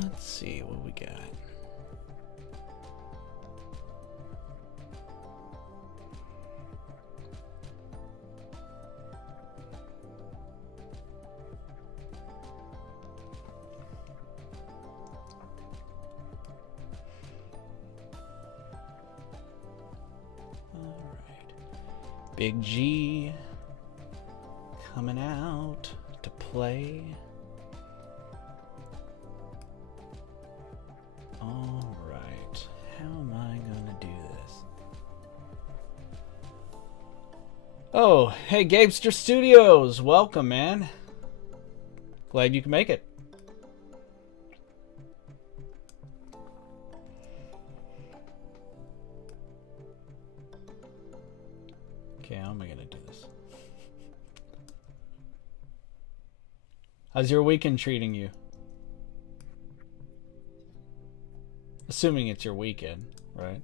Let's see what we got. Big G coming out to play. All right, how am I gonna do this? Oh, hey, Gabester Studios, welcome, man. Glad you can make it. Okay, how am I gonna do this? How's your weekend treating you? Assuming it's your weekend, right?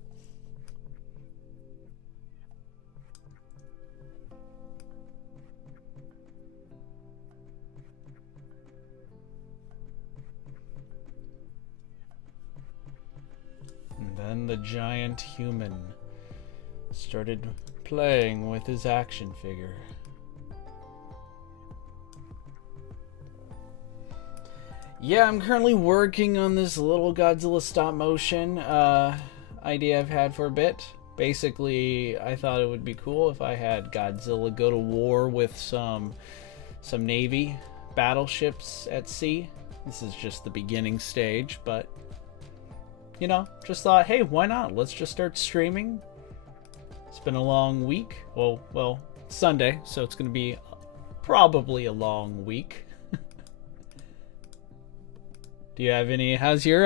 And then the giant human started playing with his action figure. Yeah, I'm currently working on this little Godzilla stop motion idea I've had for a bit. Basically, I thought it would be cool if I had Godzilla go to war with some Navy battleships at sea. This is just the beginning stage, but you know, just thought, hey, why not? Let's just start streaming. It's been a long week. Well, Sunday, so it's going to be probably a long week. Do you have any? How's your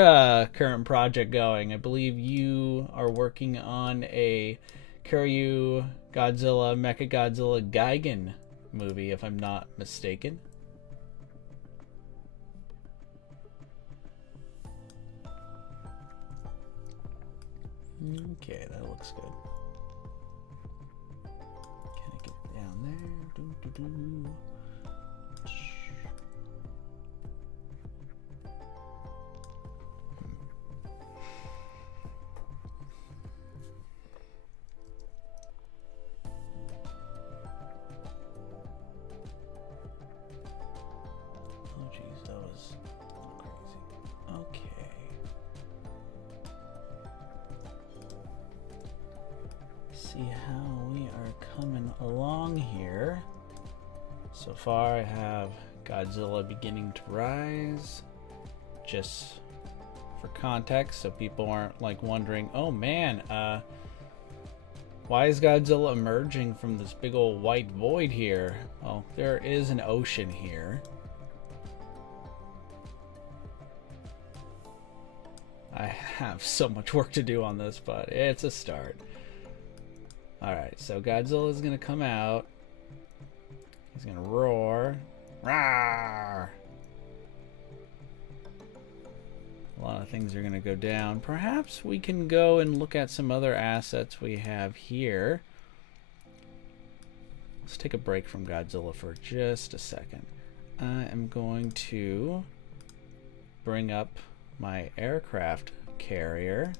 current project going? I believe you are working on a Kiryu Godzilla, Mechagodzilla Gigan movie, if I'm not mistaken. Okay, that looks good. Can I get down there? Doo-doo-doo. Oh jeez, that was crazy. Okay. See how we are coming along here. So far I have Godzilla beginning to rise. Just for context, so people aren't like wondering, oh man, why is Godzilla emerging from this big old white void here? Well, there is an ocean here. I have so much work to do on this, but it's a start. Alright, so Godzilla is going to come out. He's going to roar. Rawr! A lot of things are going to go down. Perhaps we can go and look at some other assets we have here. Let's take a break from Godzilla for just a second. I am going to bring up my aircraft carrier.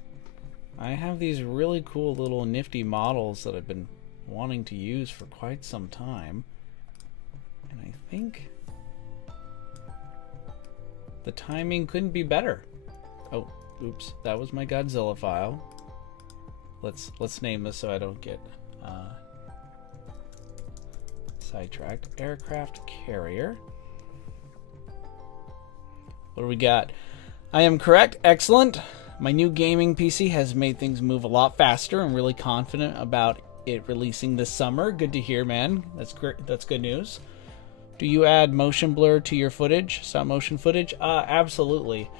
I have these really cool little nifty models that I've been wanting to use for quite some time. And I think the timing couldn't be better. Oh, oops, that was my Godzilla file. Let's name this so I don't get sidetracked. Aircraft carrier. What do we got? I am correct. Excellent. My new gaming PC has made things move a lot faster. I'm really confident about it releasing this summer. Good to hear, man. That's great. That's good news. Do you add motion blur to your footage, stop motion footage? Absolutely.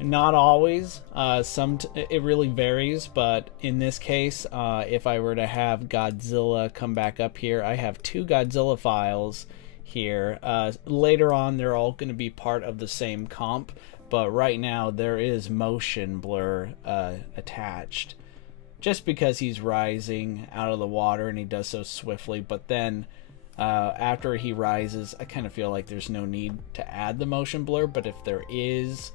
Not always. It really varies, but in this case, if I were to have Godzilla come back up here, I have two Godzilla files here. Later on, they're all going to be part of the same comp, but right now there is motion blur attached, just because he's rising out of the water and he does so swiftly. But then after he rises, I kind of feel like there's no need to add the motion blur, but if there is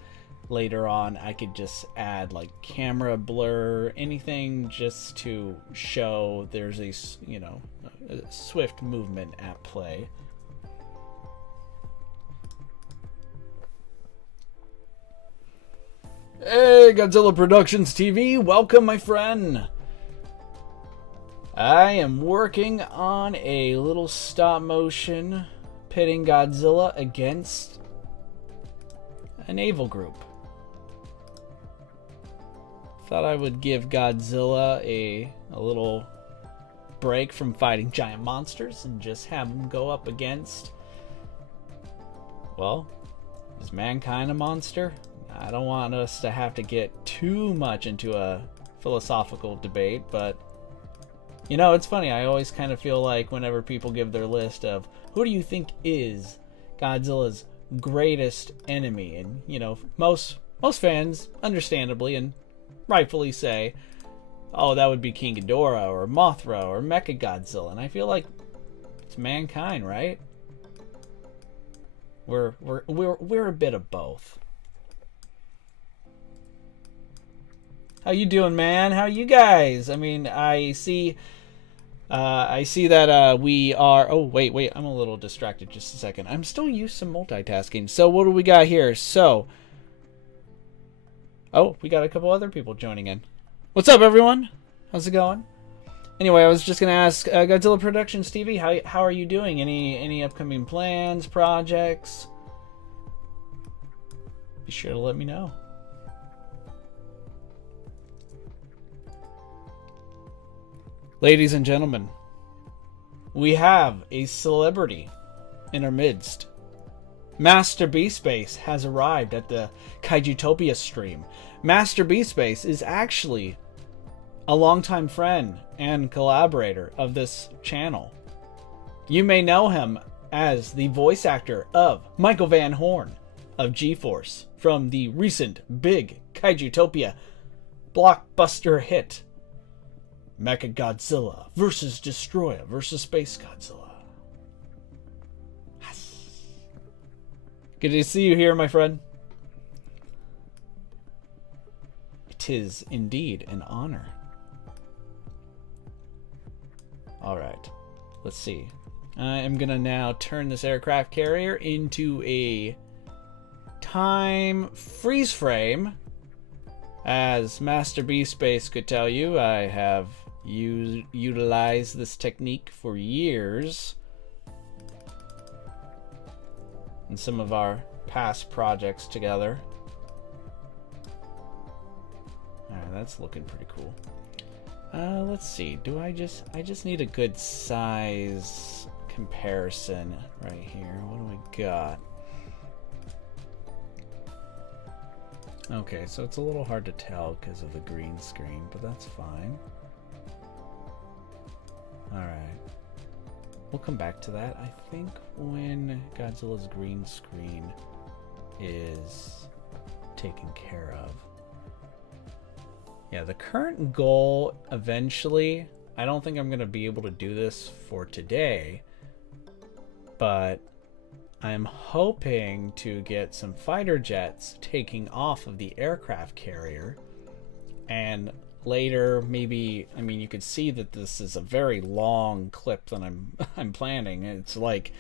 later on, I could just add like camera blur, anything just to show there's a, you know, a swift movement at play. Hey, Godzilla Productions TV, welcome my friend. I am working on a little stop motion pitting Godzilla against a naval group. Thought I would give Godzilla a little break from fighting giant monsters and just have him go up against, well, is mankind a monster? I don't want us to have to get too much into a philosophical debate, but you know, it's funny, I always kind of feel like whenever people give their list of who do you think is Godzilla's greatest enemy, and you know, most fans understandably and rightfully say, oh, that would be King Ghidorah or Mothra or Mechagodzilla, and I feel like it's mankind, right? We're a bit of both. How you doing, man? How you guys? I mean, I see that we are... Oh, wait. I'm a little distracted. Just a second. I'm still used to multitasking. So what do we got here? So... Oh, we got a couple other people joining in. What's up, everyone? How's it going? Anyway, I was just going to ask Godzilla Productions TV, how are you doing? Any upcoming plans, projects? Be sure to let me know. Ladies and gentlemen, we have a celebrity in our midst. Master B-Space has arrived at the Kaijutopia stream. Master B-Space is actually a longtime friend and collaborator of this channel. You may know him as the voice actor of Michael Van Horn of G-Force from the recent big Kaijutopia blockbuster hit Mechagodzilla versus Destroyer versus Space Godzilla. Yes. Good to see you here, my friend. It is indeed an honor. Alright, let's see. I am gonna now turn this aircraft carrier into a time freeze frame. As Master B-Space could tell you, I have utilized this technique for years in some of our past projects together. Alright, that's looking pretty cool. Let's see, I just need a good size comparison right here. What do we got? Okay, so it's a little hard to tell because of the green screen, but that's fine. Alright. We'll come back to that. I think when Godzilla's green screen is taken care of. Yeah, the current goal eventually, I don't think I'm going to be able to do this for today, but I'm hoping to get some fighter jets taking off of the aircraft carrier, and later maybe, I mean, you could see that this is a very long clip that I'm planning. It's like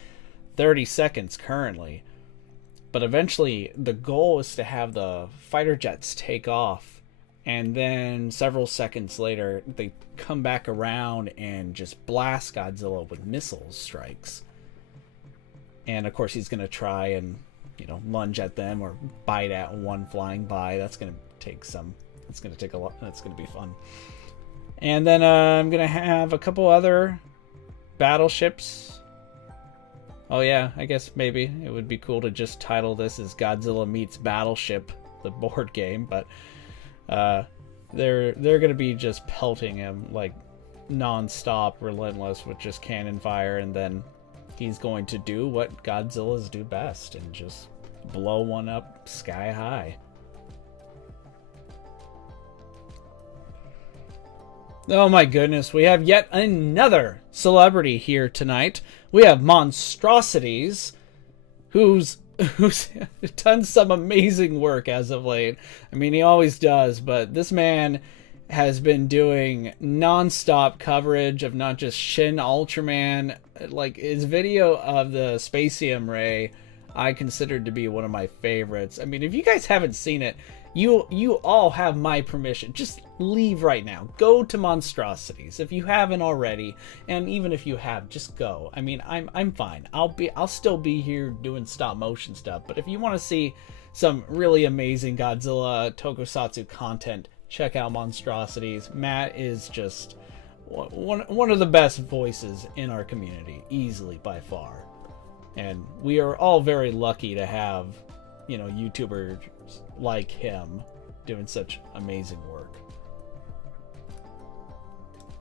30 seconds currently, but eventually the goal is to have the fighter jets take off, and then several seconds later they come back around and just blast Godzilla with missile strikes. And of course he's going to try and, you know, lunge at them or bite at one flying by. That's going to take a lot. That's going to be fun. And then I'm going to have a couple other battleships. Oh yeah, I guess maybe it would be cool to just title this as Godzilla Meets Battleship, the board game, but they're going to be just pelting him like non-stop, relentless with just cannon fire, and then he's going to do what Godzillas do best and just blow one up sky high. Oh my goodness, we have yet another celebrity here tonight. We have Monstrosities, who's done some amazing work as of late. I mean, he always does, but this man has been doing non-stop coverage of not just Shin Ultraman. Like, his video of the Spacium Ray, I considered to be one of my favorites. I mean, if you guys haven't seen it, you all have my permission. Just leave right now. Go to Monstrosities if you haven't already, and even if you have, just go. I mean, I'm fine. I'll still be here doing stop motion stuff. But if you want to see some really amazing Godzilla tokusatsu content, check out Monstrosities. Matt is just one of the best voices in our community, easily by far. And we are all very lucky to have, you know, YouTubers like him doing such amazing work.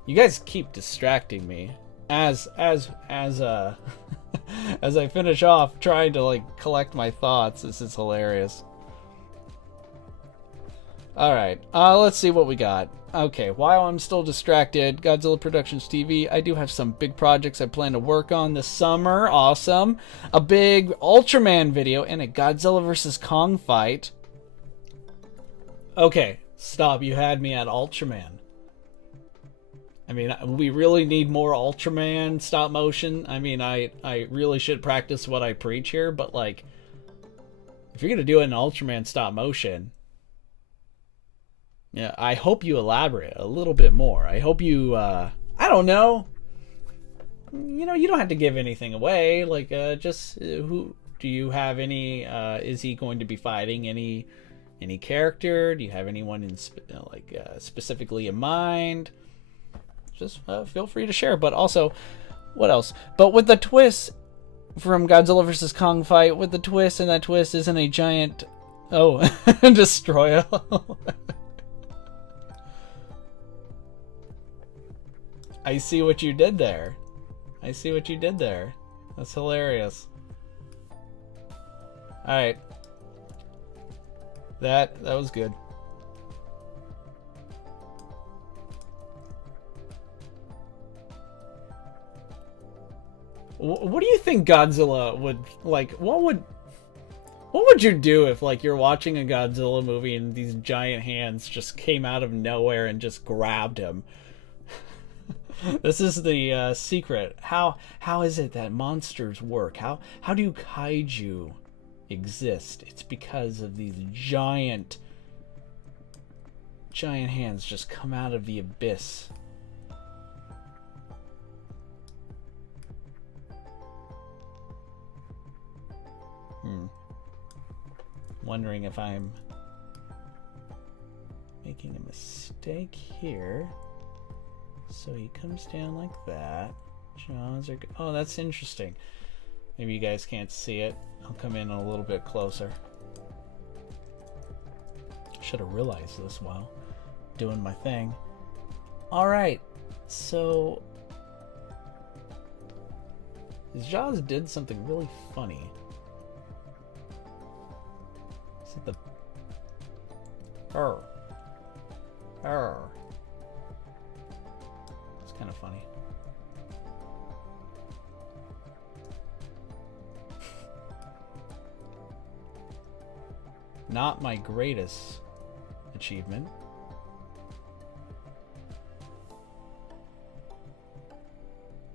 You guys keep distracting me as as I finish off trying to like collect my thoughts. This is hilarious. All right, let's see what we got. Okay, while I'm still distracted, Godzilla Productions TV, I do have some big projects I plan to work on this summer. Awesome. A big Ultraman video and a Godzilla vs. Kong fight. Okay, stop. You had me at Ultraman. I mean, we really need more Ultraman stop motion. I mean, I really should practice what I preach here, but like, if you're going to do an Ultraman stop motion, yeah, I hope you elaborate a little bit more. I hope you, I don't know. You know, you don't have to give anything away. Like, just, who, do you have any, is he going to be fighting any character? Do you have anyone in, specifically in mind? Just, feel free to share. But also, what else? But with the twist from Godzilla vs. Kong fight, with the twist, and that twist isn't a giant, oh, destroyer. I see what you did there. I see what you did there. That's hilarious. Alright. That was good. What do you think Godzilla would like? What would you do if like you're watching a Godzilla movie and these giant hands just came out of nowhere and just grabbed him? This is the secret. How is it that monsters work? How do kaiju exist? It's because of these giant hands just come out of the abyss. Wondering if I'm making a mistake here. So he comes down like that. Jaws are... Oh, that's interesting. Maybe you guys can't see it. I'll come in a little bit closer. Should have realized this while doing my thing. Alright, so... his jaws did something really funny. Is it the... Arr. Kind of funny. Not my greatest achievement.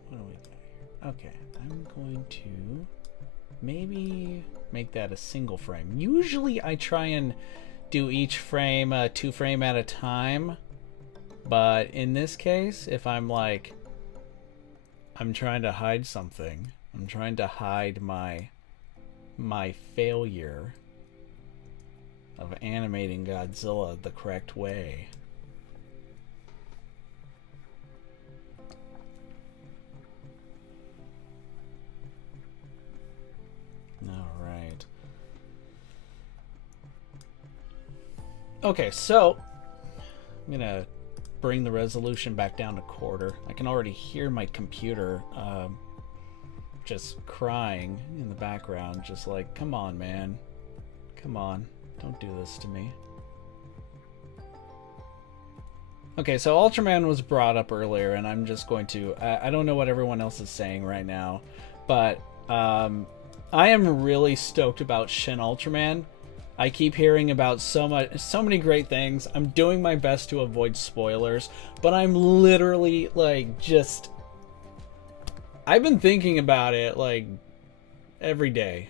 What do we got here? Okay, I'm going to maybe make that a single frame. Usually I try and do each frame 2 frame at a time. But in this case, if I'm like, I'm trying to hide something, I'm trying to hide my failure of animating Godzilla the correct way. All right. Okay, so I'm gonna bring the resolution back down to 1/4. I can already hear my computer just crying in the background, just like, come on, man. Come on. Don't do this to me. Okay, so Ultraman was brought up earlier, and I'm just going to... I don't know what everyone else is saying right now, but I am really stoked about Shin Ultraman. I keep hearing about so many great things. I'm doing my best to avoid spoilers, but I'm literally, like, just... I've been thinking about it, like, every day.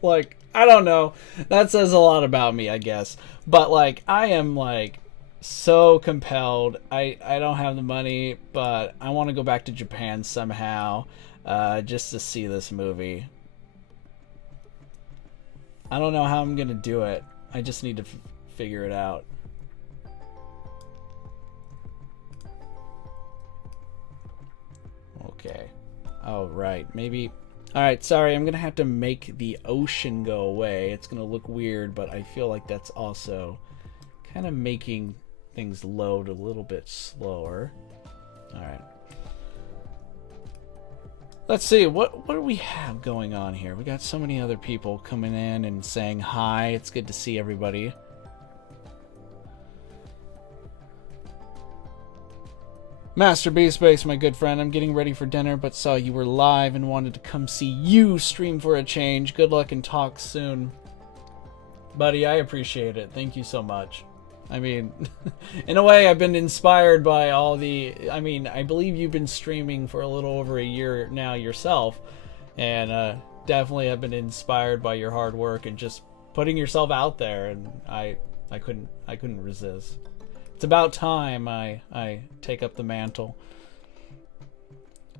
Like, I don't know. That says a lot about me, I guess. But, like, I am, like... so compelled. I don't have the money, but I want to go back to Japan somehow, just to see this movie. I don't know how I'm gonna do it. I just need to figure it out. Okay. Oh, right. Maybe... Alright, sorry. I'm gonna have to make the ocean go away. It's gonna look weird, but I feel like that's also kind of making things load a little bit slower. Alright. Let's see, what do we have going on here? We got so many other people coming in and saying hi. It's good to see everybody. Master Beaspace, my good friend, I'm getting ready for dinner, but saw you were live and wanted to come see you stream for a change. Good luck and talk soon. Buddy, I appreciate it. Thank you so much. I mean, in a way, I've been inspired by all the... I mean, I believe you've been streaming for a little over a year now yourself. And definitely have been inspired by your hard work and just putting yourself out there. And I couldn't resist. It's about time I take up the mantle.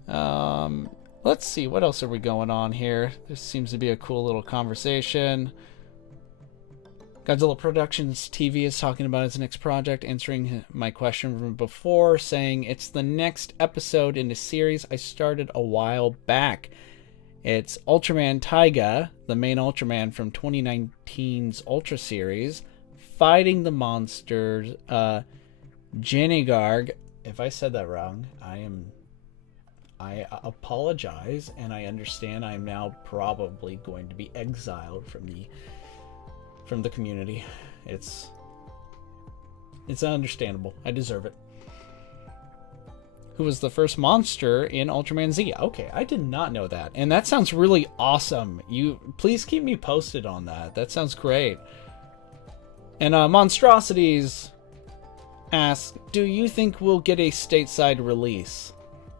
Let's see, what else are we going on here? This seems to be a cool little conversation. Godzilla Productions TV is talking about its next project, answering my question from before, saying it's the next episode in a series I started a while back. It's Ultraman Taiga, the main Ultraman from 2019's Ultra series, fighting the monsters, Jenigarg. If I said that wrong, I apologize, and I understand I'm now probably going to be exiled from the community. It's understandable. I deserve it. Who was the first monster in Ultraman Z? Okay, I did not know that. And that sounds really awesome. Please keep me posted on that. That sounds great. And Monstrosities asks, do you think we'll get a stateside release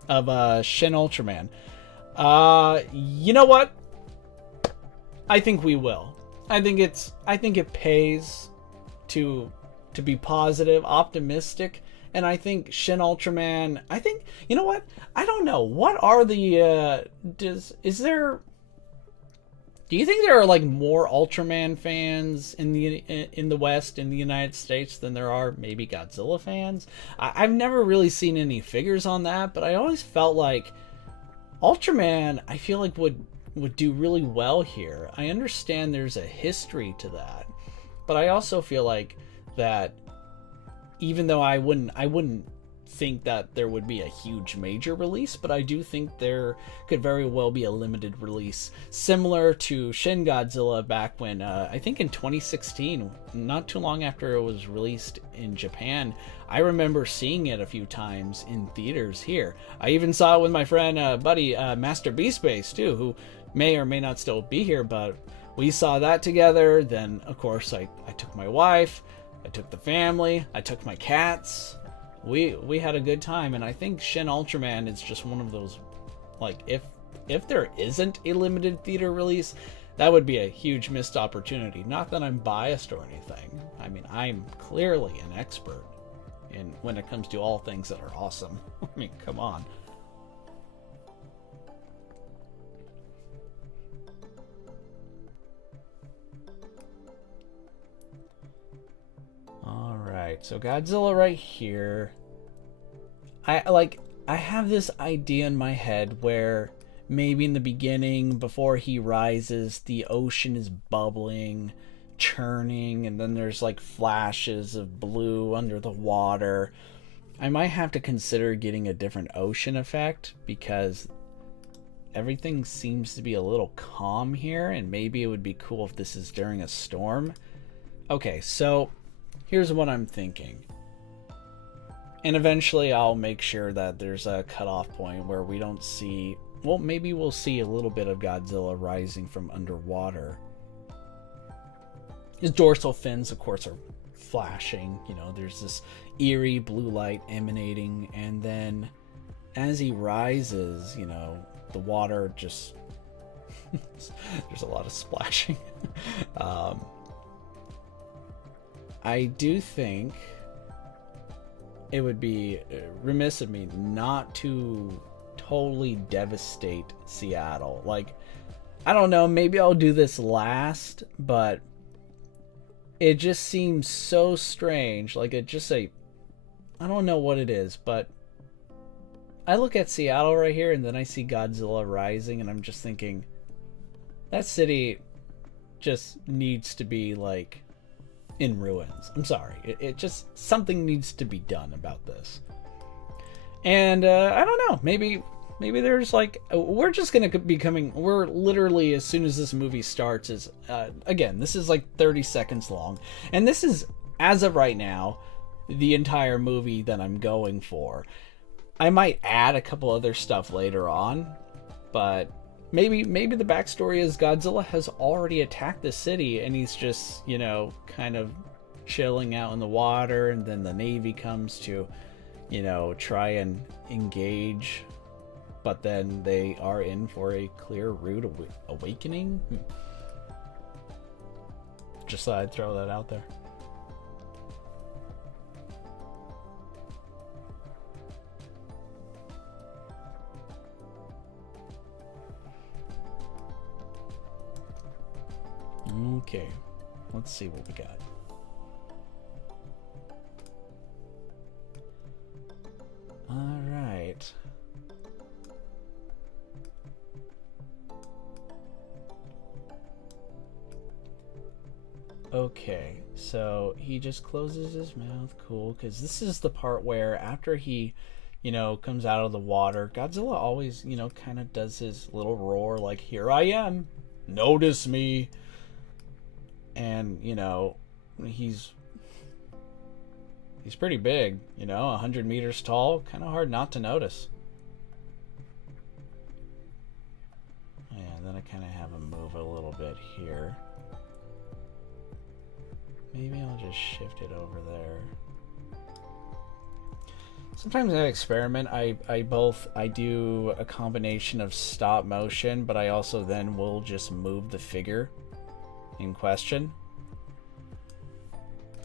of Shin Ultraman? You know what? I think we will. I think it pays to be positive, optimistic, and I think Shin Ultraman, you know what? I don't know. What are the do you think there are like more Ultraman fans in the West, in the United States, than there are maybe Godzilla fans? I've never really seen any figures on that, but I always felt like Ultraman, I feel like would do really well here. I understand there's a history to that, but I also feel like that even though I wouldn't think that there would be a huge major release, but I do think there could very well be a limited release similar to Shin Godzilla back when I think in 2016, not too long after it was released in Japan. I remember seeing it a few times in theaters here. I even saw it with my friend buddy Master Beaspace too, who may or may not still be here, but we saw that together. Then of course I took my wife, I took the family, I took my cats. We had a good time, and I think Shin Ultraman is just one of those, like, if there isn't a limited theater release, that would be a huge missed opportunity. Not that I'm biased or anything. I mean, I'm clearly an expert when it comes to all things that are awesome. I mean, come on. Alright, so Godzilla right here. I have this idea in my head where maybe in the beginning, before he rises, the ocean is bubbling, churning, and then there's like flashes of blue under the water. I might have to consider getting a different ocean effect, because everything seems to be a little calm here, and maybe it would be cool if this is during a storm. Okay, so here's what I'm thinking. And eventually I'll make sure that there's a cutoff point where we don't see... Well, maybe we'll see a little bit of Godzilla rising from underwater. His dorsal fins, of course, are flashing. You know, there's this eerie blue light emanating, and then as he rises, you know, the water just... there's a lot of splashing. I do think it would be remiss of me not to totally devastate Seattle. Like, I don't know, maybe I'll do this last, but it just seems so strange. Like, it just I don't know what it is, but I look at Seattle right here and then I see Godzilla rising and I'm just thinking, that city just needs to be like in ruins. I'm sorry. It just, something needs to be done about this. And I don't know, maybe there's like, we're just gonna be coming, we're literally, as soon as this movie starts, is again, this is like 30 seconds long, and this is, as of right now, the entire movie that I'm going for. I might add a couple other stuff later on, but maybe the backstory is Godzilla has already attacked the city and he's just, you know, kind of chilling out in the water, and then the Navy comes to, you know, try and engage, but then they are in for a clear rude awakening. Just thought I'd throw that out there. Okay, let's see what we got. All right. Okay, so he just closes his mouth, cool, because this is the part where after he, you know, comes out of the water, Godzilla always, you know, kind of does his little roar like, here I am, notice me. And, you know, he's pretty big, you know, 100 meters tall, kind of hard not to notice. Yeah, then I kind of have him move a little bit here. Maybe I'll just shift it over there. Sometimes I experiment. I do a combination of stop motion, but I also then will just move the figure in question.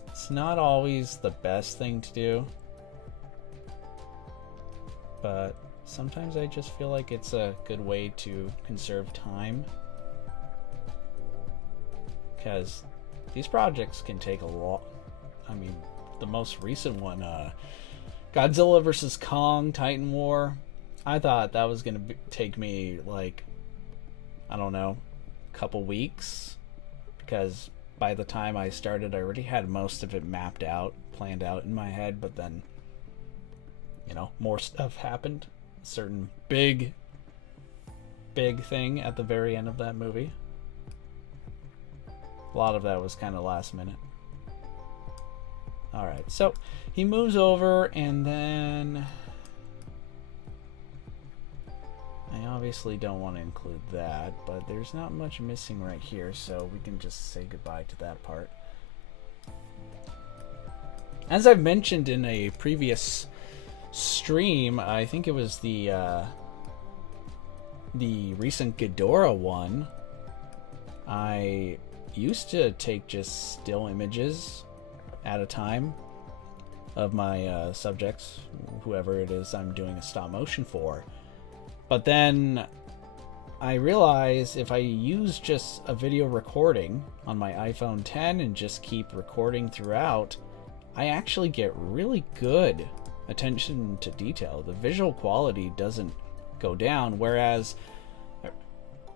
It's not always the best thing to do, but sometimes I just feel like it's a good way to conserve time, because these projects can take a lot. I mean, the most recent one, Godzilla vs. Kong Titan War, I thought that was gonna take me like, I don't know, a couple weeks, because by the time I started, I already had most of it mapped out, planned out in my head, but then, you know, more stuff happened. A certain big thing at the very end of that movie. A lot of that was kind of last minute. Alright, so he moves over, and then I obviously don't want to include that, but there's not much missing right here, so we can just say goodbye to that part. As I've mentioned in a previous stream, I think it was the recent Ghidorah one, I used to take just still images at a time of my subjects, whoever it is I'm doing a stop motion for. But then I realized if I use just a video recording on my iPhone 10 and just keep recording throughout, I actually get really good attention to detail. The visual quality doesn't go down, whereas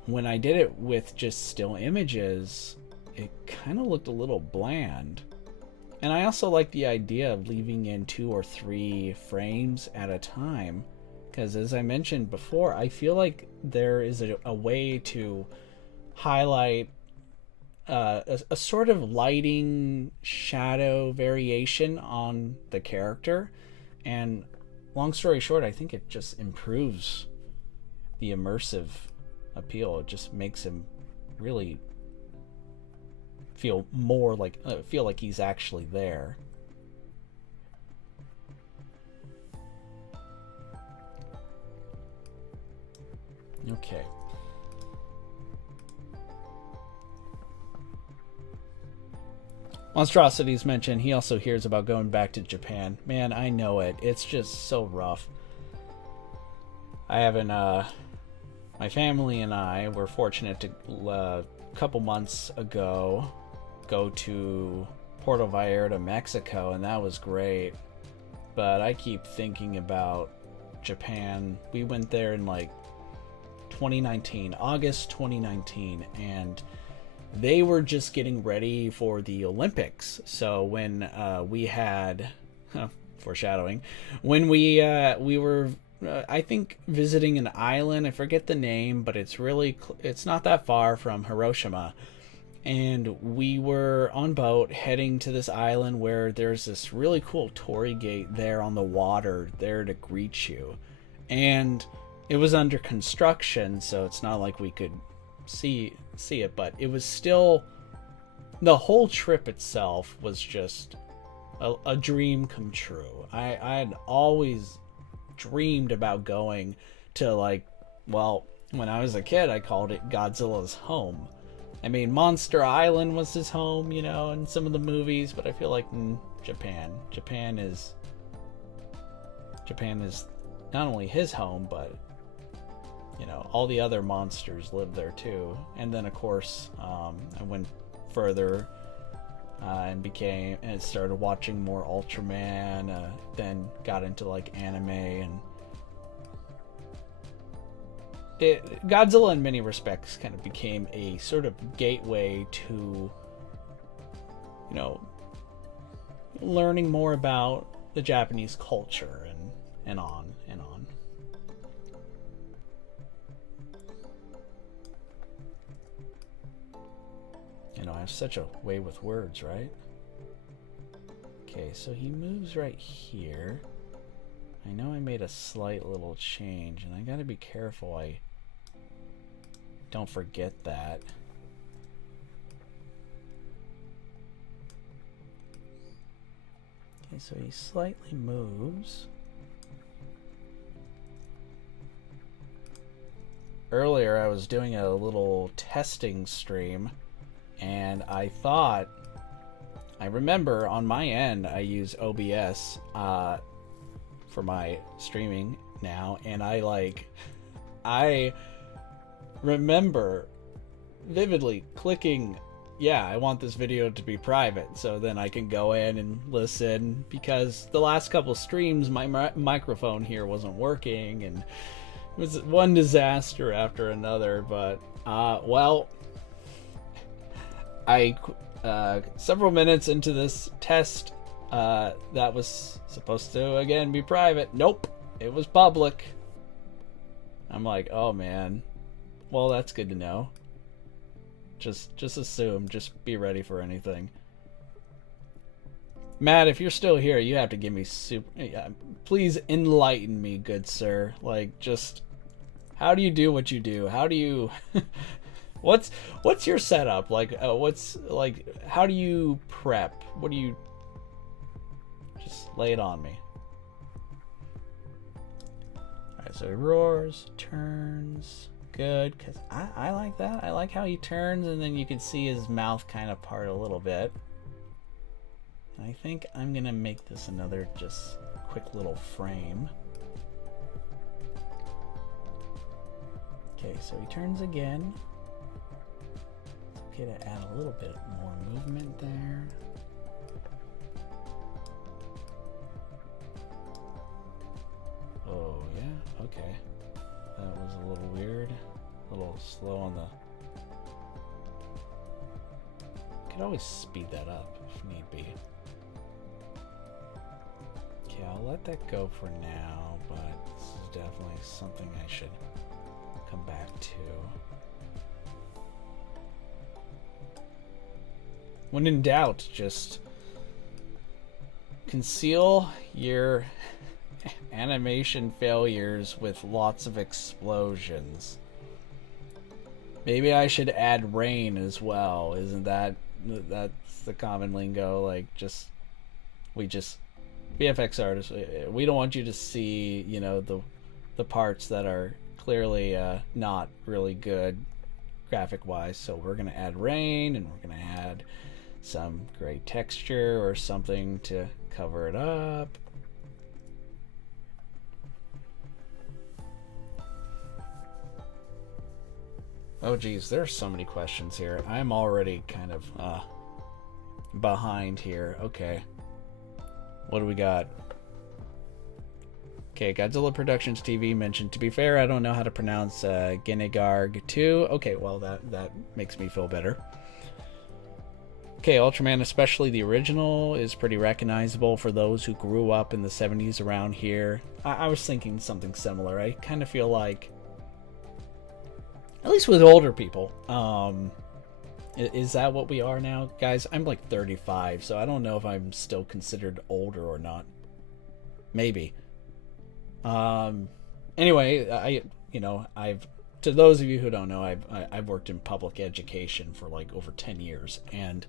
when I did it with just still images, it kind of looked a little bland. And I also like the idea of leaving in 2 or 3 frames at a time because as I mentioned before, I feel like there is a way to highlight a sort of lighting shadow variation on the character, and long story short, I think it just improves the immersive appeal. It just makes him really feel more like feel like he's actually there. Okay. Monstrosities mentioned he also hears about going back to Japan. Man, I know it. It's just so rough. I haven't, my family and I were fortunate to, a couple months ago, go to Puerto Vallarta, Mexico, and that was great. But I keep thinking about Japan. We went there in like 2019, August 2019, and they were just getting ready for the Olympics. So when we had foreshadowing, when we were I think visiting an island, I forget the name, but it's really it's not that far from Hiroshima, and we were on boat heading to this island where there's this really cool torii gate there on the water there to greet you, and it was under construction, so it's not like we could see it, but it was still, the whole trip itself was just a dream come true. I had always dreamed about going to, like, well, when I was a kid I called it Godzilla's home. I mean, Monster Island was his home, you know, in some of the movies, but I feel like Japan is not only his home, but you know, all the other monsters live there too. And then of course I went further and started watching more Ultraman, then got into like anime, and Godzilla in many respects kind of became a sort of gateway to, you know, learning more about the Japanese culture and on and on. You know, I have such a way with words, right? Okay, so he moves right here. I know I made a slight little change, and I gotta be careful I don't forget that. Okay, so he slightly moves. Earlier I was doing a little testing stream, and I remember on my end I use OBS for my streaming now, and I remember vividly clicking, yeah, I want this video to be private, so then I can go in and listen, because the last couple streams my microphone here wasn't working, and it was one disaster after another. But well, I several minutes into this test that was supposed to again be private, nope, it was public. I'm like, oh man, well, that's good to know. Just assume, just be ready for anything. Matt, if you're still here, you have to give me please enlighten me, good sir. Like, just how do you do what you do? How do you what's your setup? Like, how do you prep? What do you, just lay it on me. Alright, so he roars, turns, good, because I like that. I like how he turns and then you can see his mouth kind of part a little bit. And I think I'm gonna make this another just quick little frame. Okay, so he turns again. It's okay to add a little bit more movement there. Oh yeah, okay. That was a little weird. A little slow on the... Could always speed that up if need be. Okay, I'll let that go for now, but this is definitely something I should come back to. When in doubt, just conceal your animation failures with lots of explosions. Maybe I should add rain as well. Isn't that's the common lingo? Like, we just VFX artists. We don't want you to see, you know, the parts that are clearly not really good graphic wise. So we're gonna add rain, and we're gonna add some gray texture or something to cover it up. Oh geez, there's so many questions here. I'm already kind of behind here. Okay. What do we got? Okay, Godzilla Productions TV mentioned. To be fair, I don't know how to pronounce Genegarg 2. Okay, well that makes me feel better. Okay, Ultraman, especially the original, is pretty recognizable for those who grew up in the 70s around here. I was thinking something similar. I kind of feel like, at least with older people, is that what we are now? Guys, I'm like 35, so I don't know if I'm still considered older or not. Maybe. Anyway, to those of you who don't know, I've worked in public education for like over 10 years, and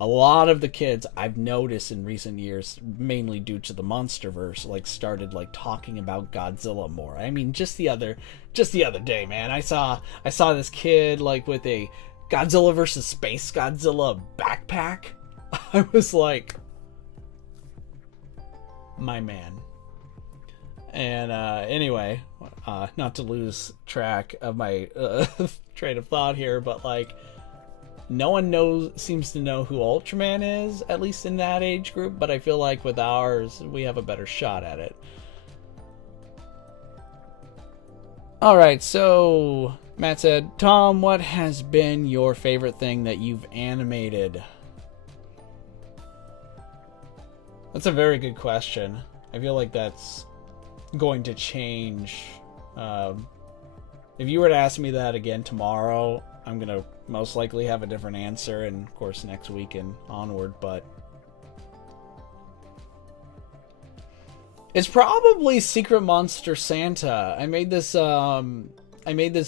a lot of the kids I've noticed in recent years, mainly due to the MonsterVerse, like started like talking about Godzilla more. I mean, just the other day, man, I saw this kid like with a Godzilla versus Space Godzilla backpack. I was like, my man. And anyway, not to lose track of my train of thought here, but like, no one seems to know who Ultraman is, at least in that age group, but I feel like with ours, we have a better shot at it. Alright, so Matt said, Tom, what has been your favorite thing that you've animated? That's a very good question. I feel like that's going to change. If you were to ask me that again tomorrow, I'm gonna most likely have a different answer, and of course next week and onward, but it's probably Secret Monster Santa. I made this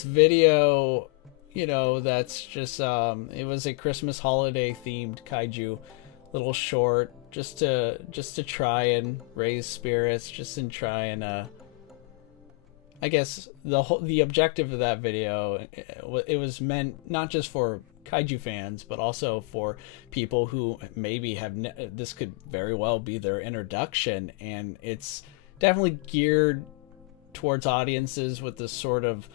video, you know, that's just it was a Christmas holiday themed kaiju little short, just to try and raise spirits, just and try and I guess the objective of that video, it was meant not just for kaiju fans, but also for people who maybe have this could very well be their introduction, and it's definitely geared towards audiences with this sort of,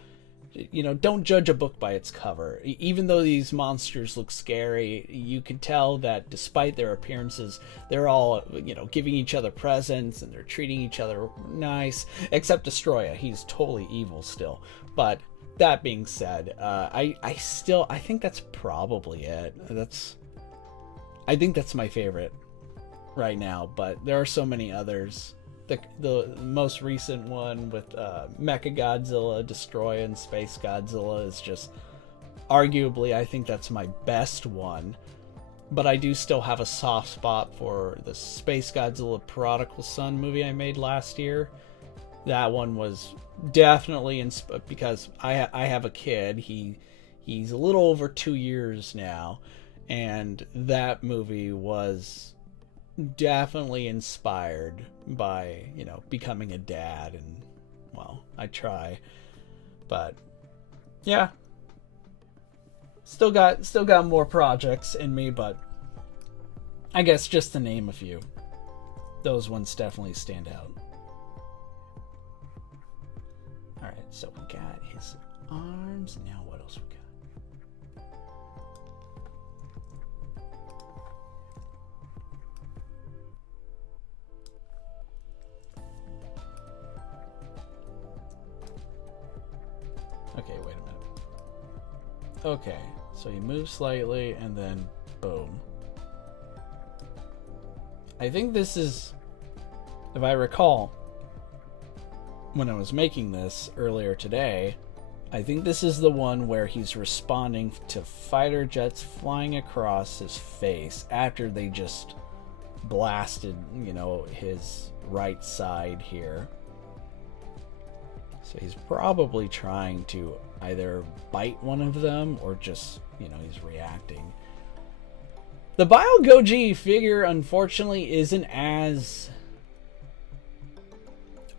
you know, don't judge a book by its cover. Even though these monsters look scary, you can tell that despite their appearances, they're all, you know, giving each other presents and they're treating each other nice, except Destroya. He's totally evil still. But that being said, I think that's probably it. I think that's my favorite right now, but there are so many others. The most recent one with Mecha Godzilla, Destroy, and Space Godzilla is just arguably, I think that's my best one. But I do still have a soft spot for the Space Godzilla Prodigal Son movie I made last year. That one was definitely because I have a kid. He's a little over 2 years now, and that movie was definitely inspired by, you know, becoming a dad, and well, I try, but yeah, still got more projects in me, but I guess just to name a few, those ones definitely stand out. All right, so we got his arms. Now what else we got? Okay, wait a minute. Okay, so he moves slightly and then boom. I think this is, if I recall, when I was making this earlier today, I think this is the one where he's responding to fighter jets flying across his face after they just blasted, you know, his right side here. So he's probably trying to either bite one of them or just, you know, he's reacting. The BioGoji figure, unfortunately, isn't as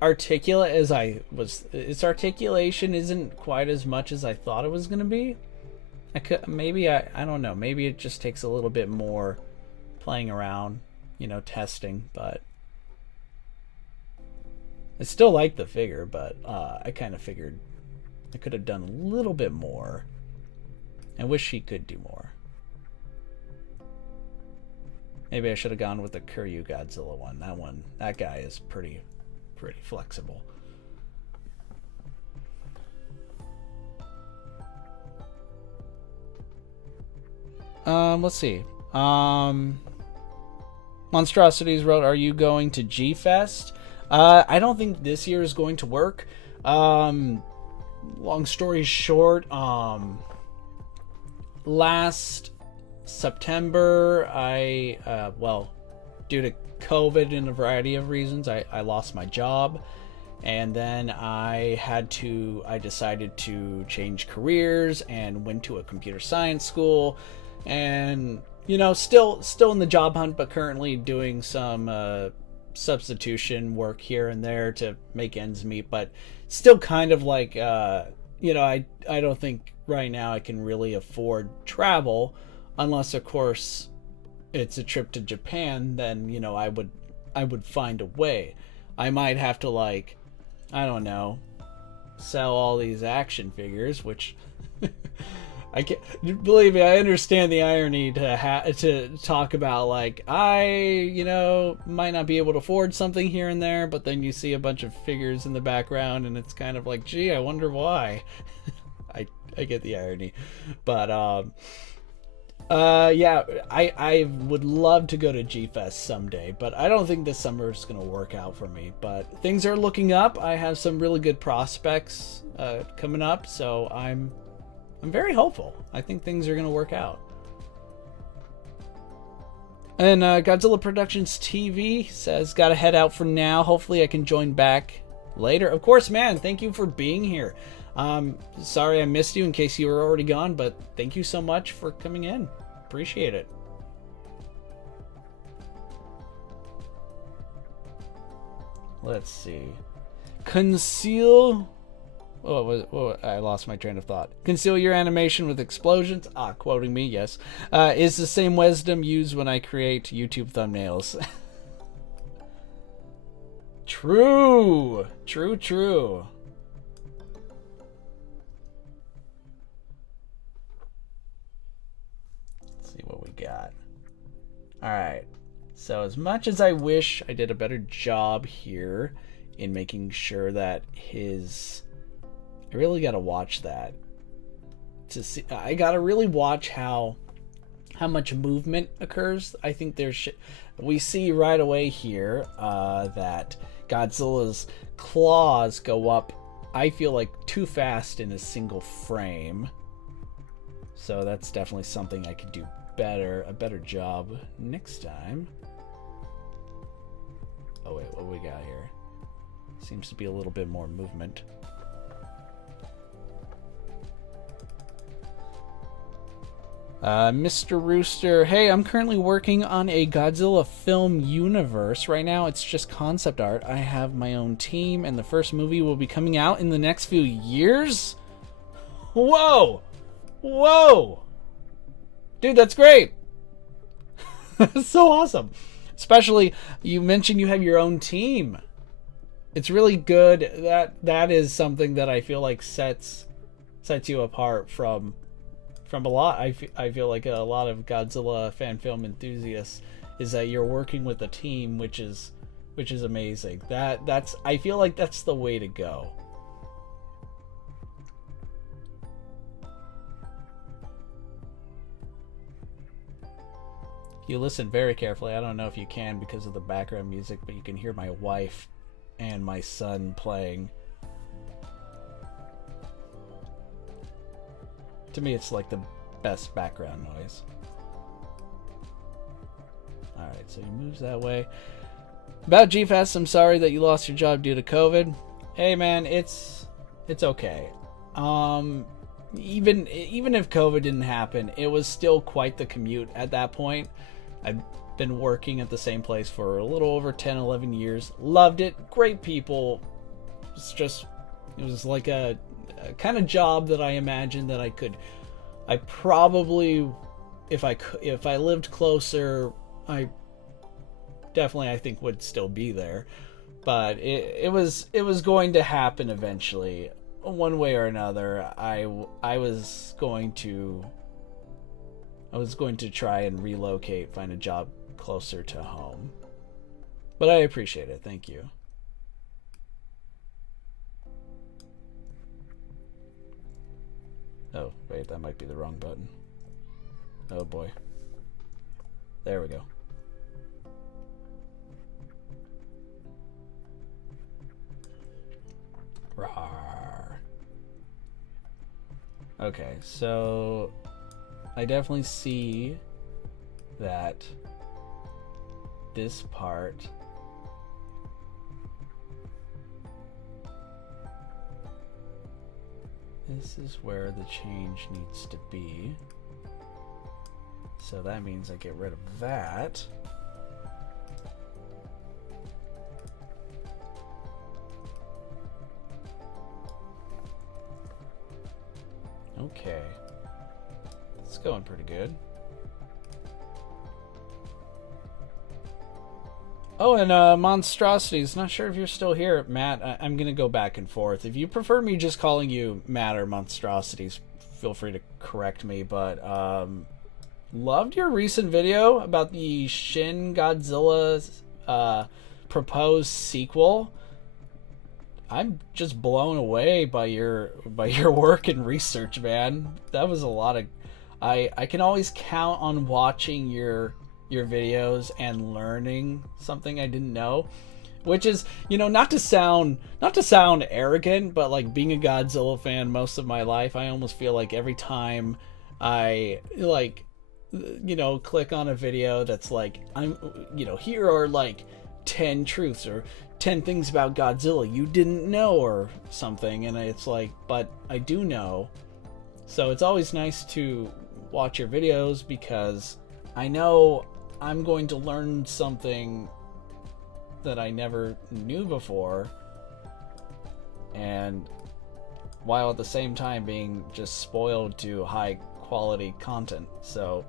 articulate as I was. Its articulation isn't quite as much as I thought it was going to be. I don't know. Maybe it just takes a little bit more playing around, you know, testing, but I still like the figure, but I kind of figured I could have done a little bit more. I wish he could do more. Maybe I should have gone with the Kuryu Godzilla one. That guy is pretty flexible. Let's see. Monstrosities wrote, "Are you going to G-Fest?" I don't think this year is going to work. Long story short, last September, due to COVID and a variety of reasons, I lost my job, and then I decided to change careers and went to a computer science school, and you know, still in the job hunt, but currently doing some substitution work here and there to make ends meet, but still kind of like you know, I don't think right now I can really afford travel unless of course it's a trip to Japan. Then, you know, I would find a way. I might have to, like, I don't know, sell all these action figures, which I can't believe me. I understand the irony to talk about, like, you know, might not be able to afford something here and there, but then you see a bunch of figures in the background, and it's kind of like, gee, I wonder why. I get the irony, but yeah, I would love to go to G-Fest someday, but I don't think this summer is going to work out for me. But things are looking up. I have some really good prospects coming up, so I'm very hopeful. I think things are going to work out. And Godzilla Productions TV says, "Gotta head out for now. Hopefully I can join back later." Of course, man. Thank you for being here. Sorry I missed you in case you were already gone, but thank you so much for coming in. Appreciate it. Let's see. Conceal... I lost my train of thought. "Conceal your animation with explosions." Quoting me, yes. "Is the same wisdom used when I create YouTube thumbnails." True. True. Let's see what we got. Alright. So as much as I wish I did a better job here in making sure that I really gotta watch that to see. I gotta really watch how much movement occurs. I think we see right away here that Godzilla's claws go up, I feel like, too fast in a single frame. So that's definitely something I could do a better job next time. Oh wait, what we got here? Seems to be a little bit more movement. Mr. Rooster, "Hey, I'm currently working on a Godzilla film universe. Right now it's just concept art. I have my own team, and the first movie will be coming out in the next few years." Whoa! Dude, that's great! That's so awesome. Especially, you mentioned you have your own team. It's really good. That is something that I feel like sets you apart from a lot. I feel like a lot of Godzilla fan film enthusiasts is that you're working with a team, which is amazing. I feel like that's the way to go. You listen very carefully. I don't know if you can because of the background music, but you can hear my wife and my son playing To me, it's like the best background noise. Alright, so he moves that way. About GFast, I'm sorry that you lost your job due to COVID. Hey man, it's okay. Even if COVID didn't happen, it was still quite the commute at that point. I've been working at the same place for a little over 10-11 years. Loved it. Great people. It was like a kind of job that I imagined that I probably, if I lived closer, I think would still be there. But it was going to happen eventually, one way or another. I was going to try and relocate, find a job closer to home. But I appreciate it. Thank you. Oh, wait, that might be the wrong button. Oh boy. There we go. Rawr. Okay, so I definitely see that this part this is where the change needs to be. So that means I get rid of that. Okay. It's going pretty good. Oh, and Monstrosities, not sure if you're still here, Matt. I'm going to go back and forth. If you prefer me just calling you Matt or Monstrosities, feel free to correct me. But loved your recent video about the Shin Godzilla's proposed sequel. I'm just blown away by your work and research, man. That was a lot of... I can always count on watching your videos and learning something I didn't know, which is, you know, not to sound arrogant, but like being a Godzilla fan most of my life, I almost feel like every time I like, you know, click on a video that's like, here are like 10 truths or 10 things about Godzilla you didn't know or something, and it's like, but I do know. So it's always nice to watch your videos because I know I'm going to learn something that I never knew before, and while at the same time being just spoiled to high quality content. So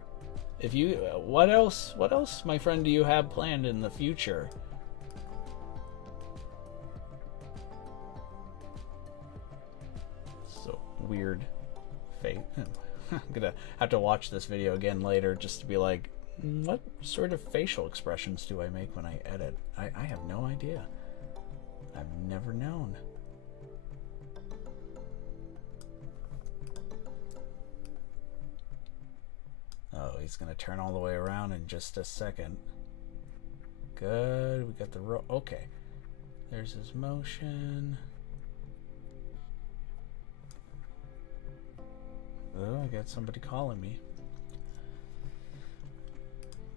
if you what else my friend do you have planned in the future? So weird face. I'm gonna have to watch this video again later just to be like, what sort of facial expressions do I make when I edit? I have no idea. I've never known. Oh, he's gonna turn all the way around in just a second. Good, we got the okay. There's his motion. Oh, I got somebody calling me.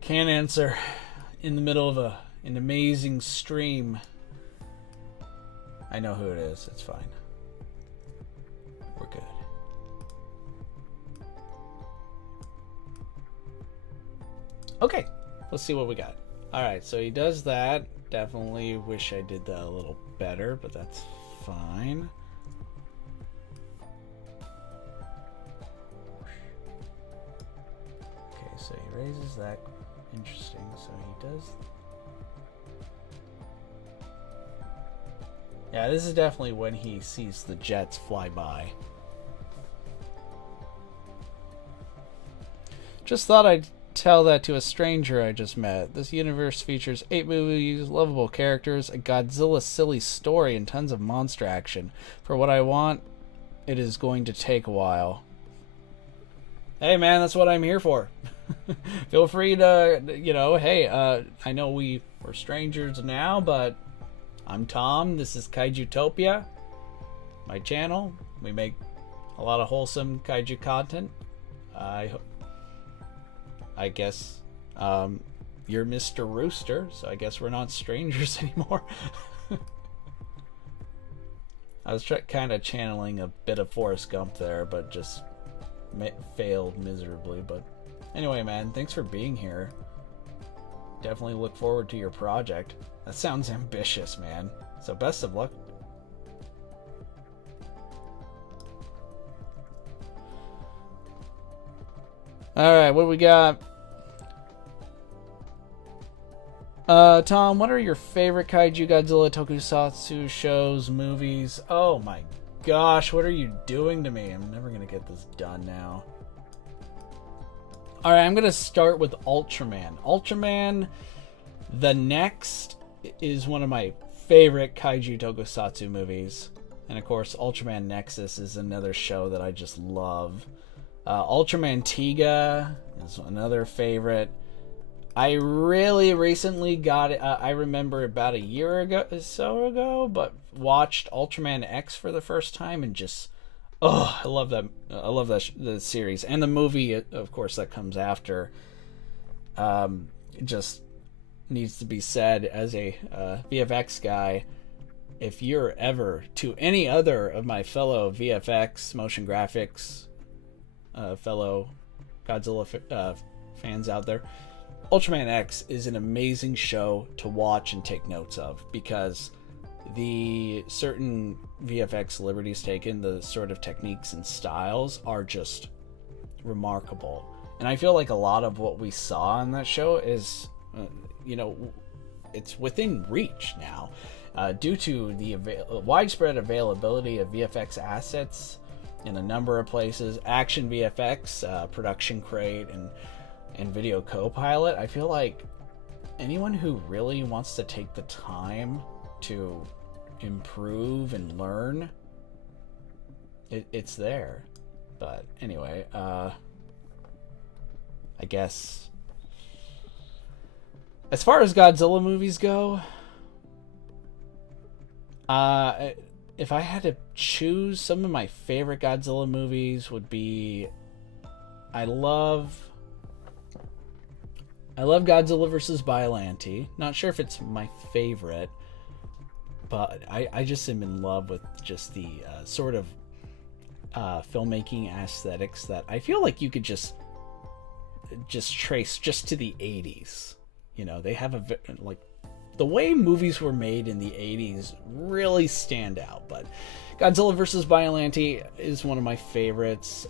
Can't answer in the middle of an amazing stream. I know who it is. It's fine. We're good. Okay, let's see what we got. Alright, so he does that. Definitely wish I did that a little better, but that's fine. Okay, so he raises that. Interesting, so he does... Yeah, this is definitely when he sees the jets fly by. Just thought I'd tell that to a stranger I just met. This universe features 8 movies, lovable characters, a Godzilla silly story, and tons of monster action. For what I want, it is going to take a while. Hey man, that's what I'm here for. Feel free to, hey, I know we're strangers now, but I'm Tom. This is Kaijutopia, my channel. We make a lot of wholesome kaiju content. I guess you're Mr. Rooster, so I guess we're not strangers anymore. I was kind of channeling a bit of Forrest Gump there, but just failed miserably. But anyway, man, thanks for being here. Definitely look forward to your project. That sounds ambitious, man. So best of luck. Alright, what do we got? Tom, what are your favorite Kaiju Godzilla tokusatsu shows, movies? Oh my gosh, what are you doing to me? I'm never gonna get this done now. Alright, I'm gonna start with Ultraman. Ultraman The Next is one of my favorite Kaiju tokusatsu movies. And of course, Ultraman Nexus is another show that I just love. Ultraman Tiga is another favorite. I really recently got it. I remember about a year ago, but watched Ultraman X for the first time and just, I love that. I love the series and the movie, of course, that comes after. Just needs to be said as a VFX guy. If you're ever to any other of my fellow VFX motion graphics fellow Godzilla fans out there, Ultraman X is an amazing show to watch and take notes of, because the certain VFX liberties taken, the sort of techniques and styles are just remarkable. And I feel like a lot of what we saw on that show is, it's within reach now. Due to the widespread availability of VFX assets in a number of places, Action VFX, Production Crate, and Video Copilot, I feel like anyone who really wants to take the time to improve and learn, it's there. But anyway, I guess as far as Godzilla movies go, if I had to choose, some of my favorite Godzilla movies would be, I love Godzilla vs. Biollante. Not sure if it's my favorite, but I just am in love with just the sort of filmmaking aesthetics that I feel like you could just trace just to the 80s. They have the way movies were made in the 80s really stand out. But Godzilla vs. Biollante is one of my favorites.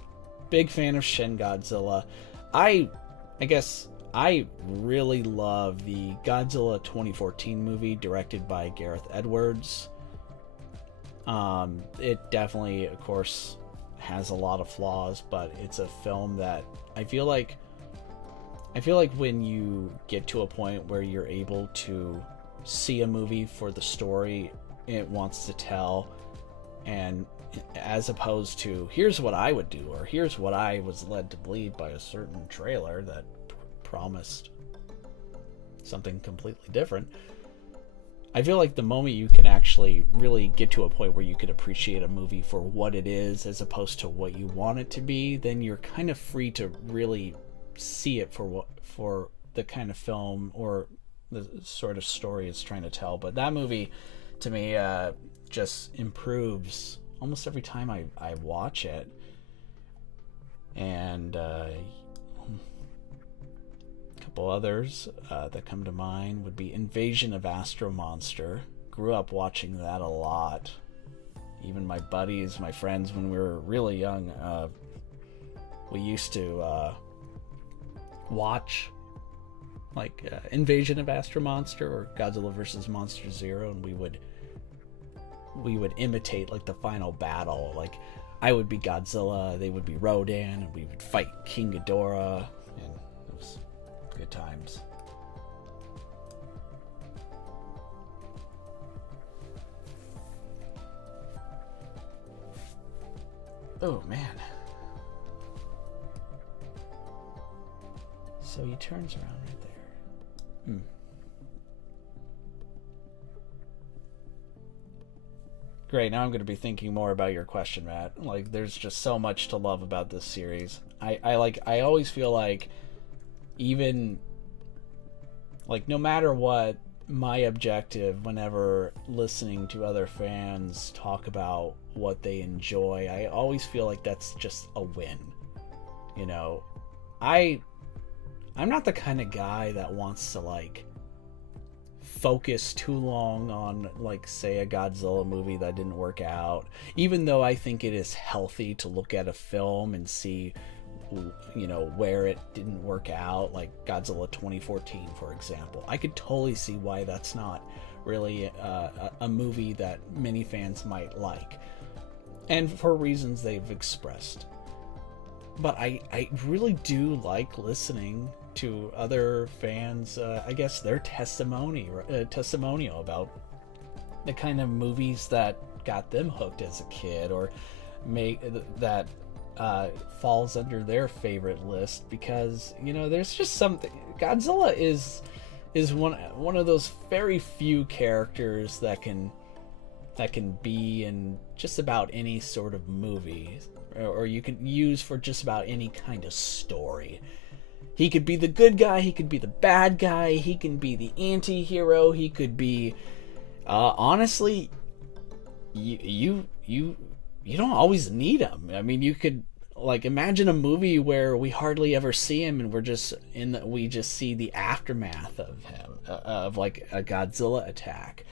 Big fan of Shin Godzilla. I guess I really love the Godzilla 2014 movie directed by Gareth Edwards. It definitely, of course, has a lot of flaws, but it's a film that I feel like when you get to a point where you're able to see a movie for the story it wants to tell, and as opposed to here's what I would do, or here's what I was led to believe by a certain trailer that promised something completely different. I feel like the moment you can actually really get to a point where you could appreciate a movie for what it is as opposed to what you want it to be, then you're kind of free to really see it for the kind of film or the sort of story it's trying to tell. But that movie, to me, just improves almost every time I watch it. And a couple others that come to mind would be Invasion of Astro Monster. Grew up watching that a lot. Even my buddies, my friends, when we were really young, we used to watch Invasion of Astro Monster or Godzilla vs. Monster Zero, and we would imitate the final battle. I would be Godzilla, they would be Rodan, and we would fight King Ghidorah, and it was good times. Oh man. So he turns around right there. Great. Now I'm going to be thinking more about your question, Matt. Like, there's just so much to love about this series. I always feel like, even like, no matter what my objective whenever listening to other fans talk about what they enjoy, I always feel like that's just a win. You know, I'm not the kind of guy that wants to, like, focus too long on, like, say, a Godzilla movie that didn't work out, even though I think it is healthy to look at a film and see, you know, where it didn't work out, like Godzilla 2014, for example. I could totally see why that's not really a movie that many fans might like, and for reasons they've expressed. But I really do like listening to other fans, I guess, their testimonial about the kind of movies that got them hooked as a kid, or that falls under their favorite list, because, you know, there's just something. Godzilla is one of those very few characters that can be in just about any sort of movie, or you can use for just about any kind of story. He could be the good guy, he could be the bad guy, he can be the anti-hero, he could be, honestly, you don't always need him. I mean, you could, like, imagine a movie where we hardly ever see him, and we just see the aftermath of him, of like a Godzilla attack.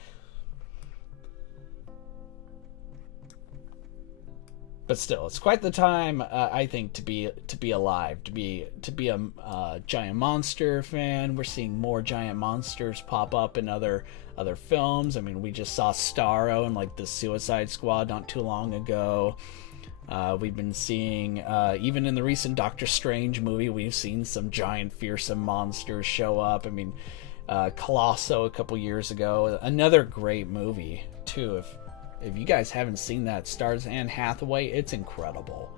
But still, it's quite the time, I think, to be alive, to be a giant monster fan. We're seeing more giant monsters pop up in other films. I mean, we just saw Starro in, like, the Suicide Squad not too long ago. We've been seeing, even in the recent Doctor Strange movie, we've seen some giant fearsome monsters show up. I mean, Colosso a couple years ago, another great movie too. If you guys haven't seen that, stars Anne Hathaway, it's incredible.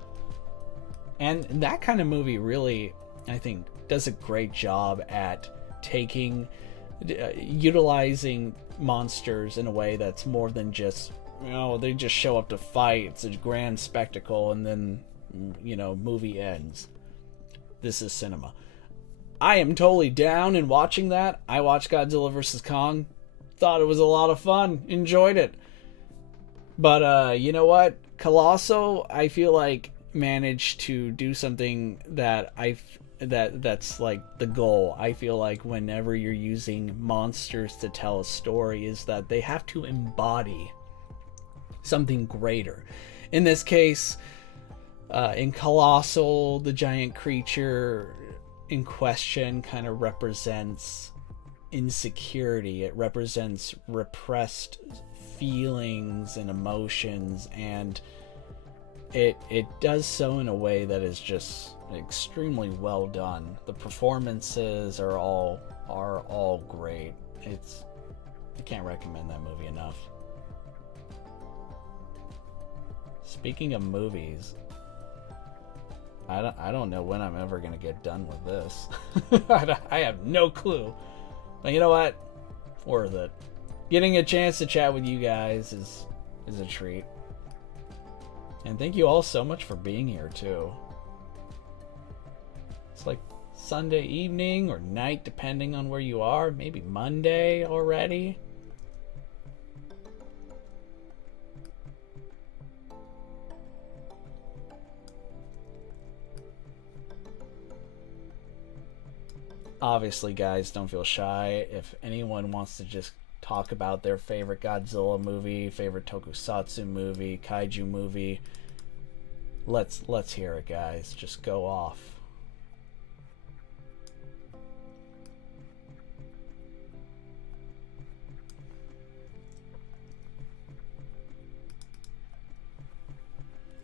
And that kind of movie really, I think, does a great job at utilizing monsters in a way that's more than just, you know, they just show up to fight. It's a grand spectacle, and then, you know, movie ends. This is cinema. I am totally down in watching that. I watched Godzilla vs. Kong. Thought it was a lot of fun. Enjoyed it. But, you know what? Colosso, I feel like, managed to do something that that's like the goal. I feel like whenever you're using monsters to tell a story, is that they have to embody something greater. In this case, in Colossal, the giant creature in question kind of represents insecurity. It represents repressed feelings and emotions, and it does so in a way that is just extremely well done. The performances are all great. I can't recommend that movie enough. Speaking of movies, I don't know when I'm ever gonna get done with this. I have no clue. But you know what? Worth it. Getting a chance to chat with you guys is a treat. And thank you all so much for being here too. It's like Sunday evening or night, depending on where you are. Maybe Monday already. Obviously, guys, don't feel shy. If anyone wants to just talk about their favorite Godzilla movie, favorite tokusatsu movie, kaiju movie, let's hear it, guys. Just go off.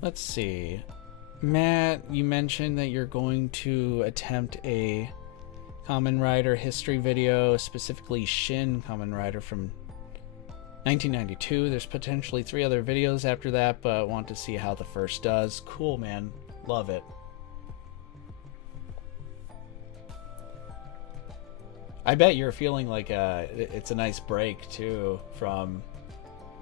Let's see. Matt, you mentioned that you're going to attempt a Kamen Rider history video, specifically Shin Kamen Rider from 1992. There's potentially 3 other videos after that, but want to see how the first does. Cool, man. Love it. I bet you're feeling like it's a nice break too from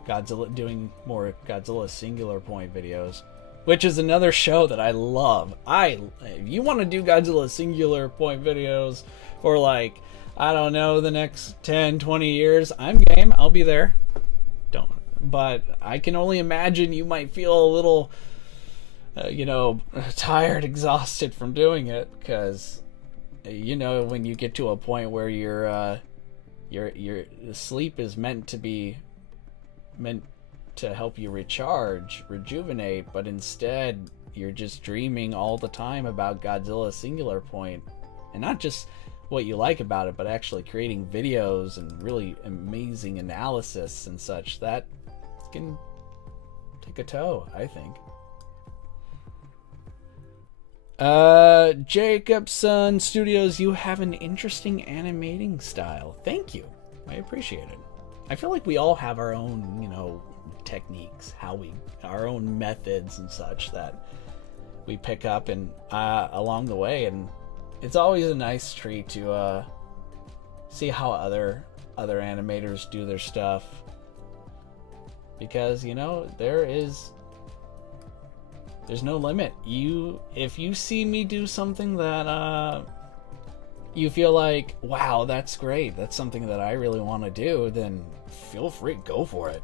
Godzilla, doing more Godzilla Singular Point videos, which is another show that I love. If you want to do Godzilla Singular Point videos for like, I don't know, the next 10, 20 years, I'm game. I'll be there. But I can only imagine you might feel a little, tired, exhausted from doing it, because, when you get to a point where your sleep is meant to help you rejuvenate, but instead you're just dreaming all the time about Godzilla Singular Point, and not just what you like about it, but actually creating videos and really amazing analysis and such. That can take a toll, I think. Jacobson Studios, you have an interesting animating style. Thank you. I appreciate it. I feel like we all have our own, techniques, our own methods and such that we pick up and along the way, and it's always a nice treat to see how other animators do their stuff, because there's no limit. If you see me do something that you feel like, wow, that's great, that's something that I really want to do, then feel free, go for it.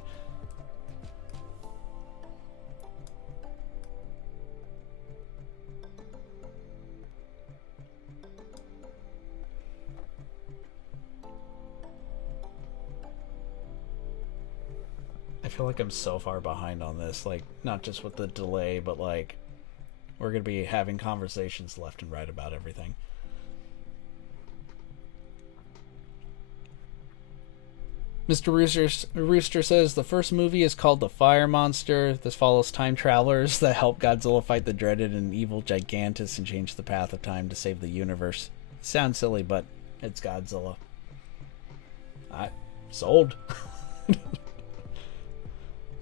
I feel like I'm so far behind on this, like, not just with the delay, but like, we're gonna be having conversations left and right about everything. Mr. Rooster says the first movie is called The Fire Monster. This follows time travelers that help Godzilla fight the dreaded and evil Gigantus and change the path of time to save the universe. Sounds silly, but it's Godzilla. I sold.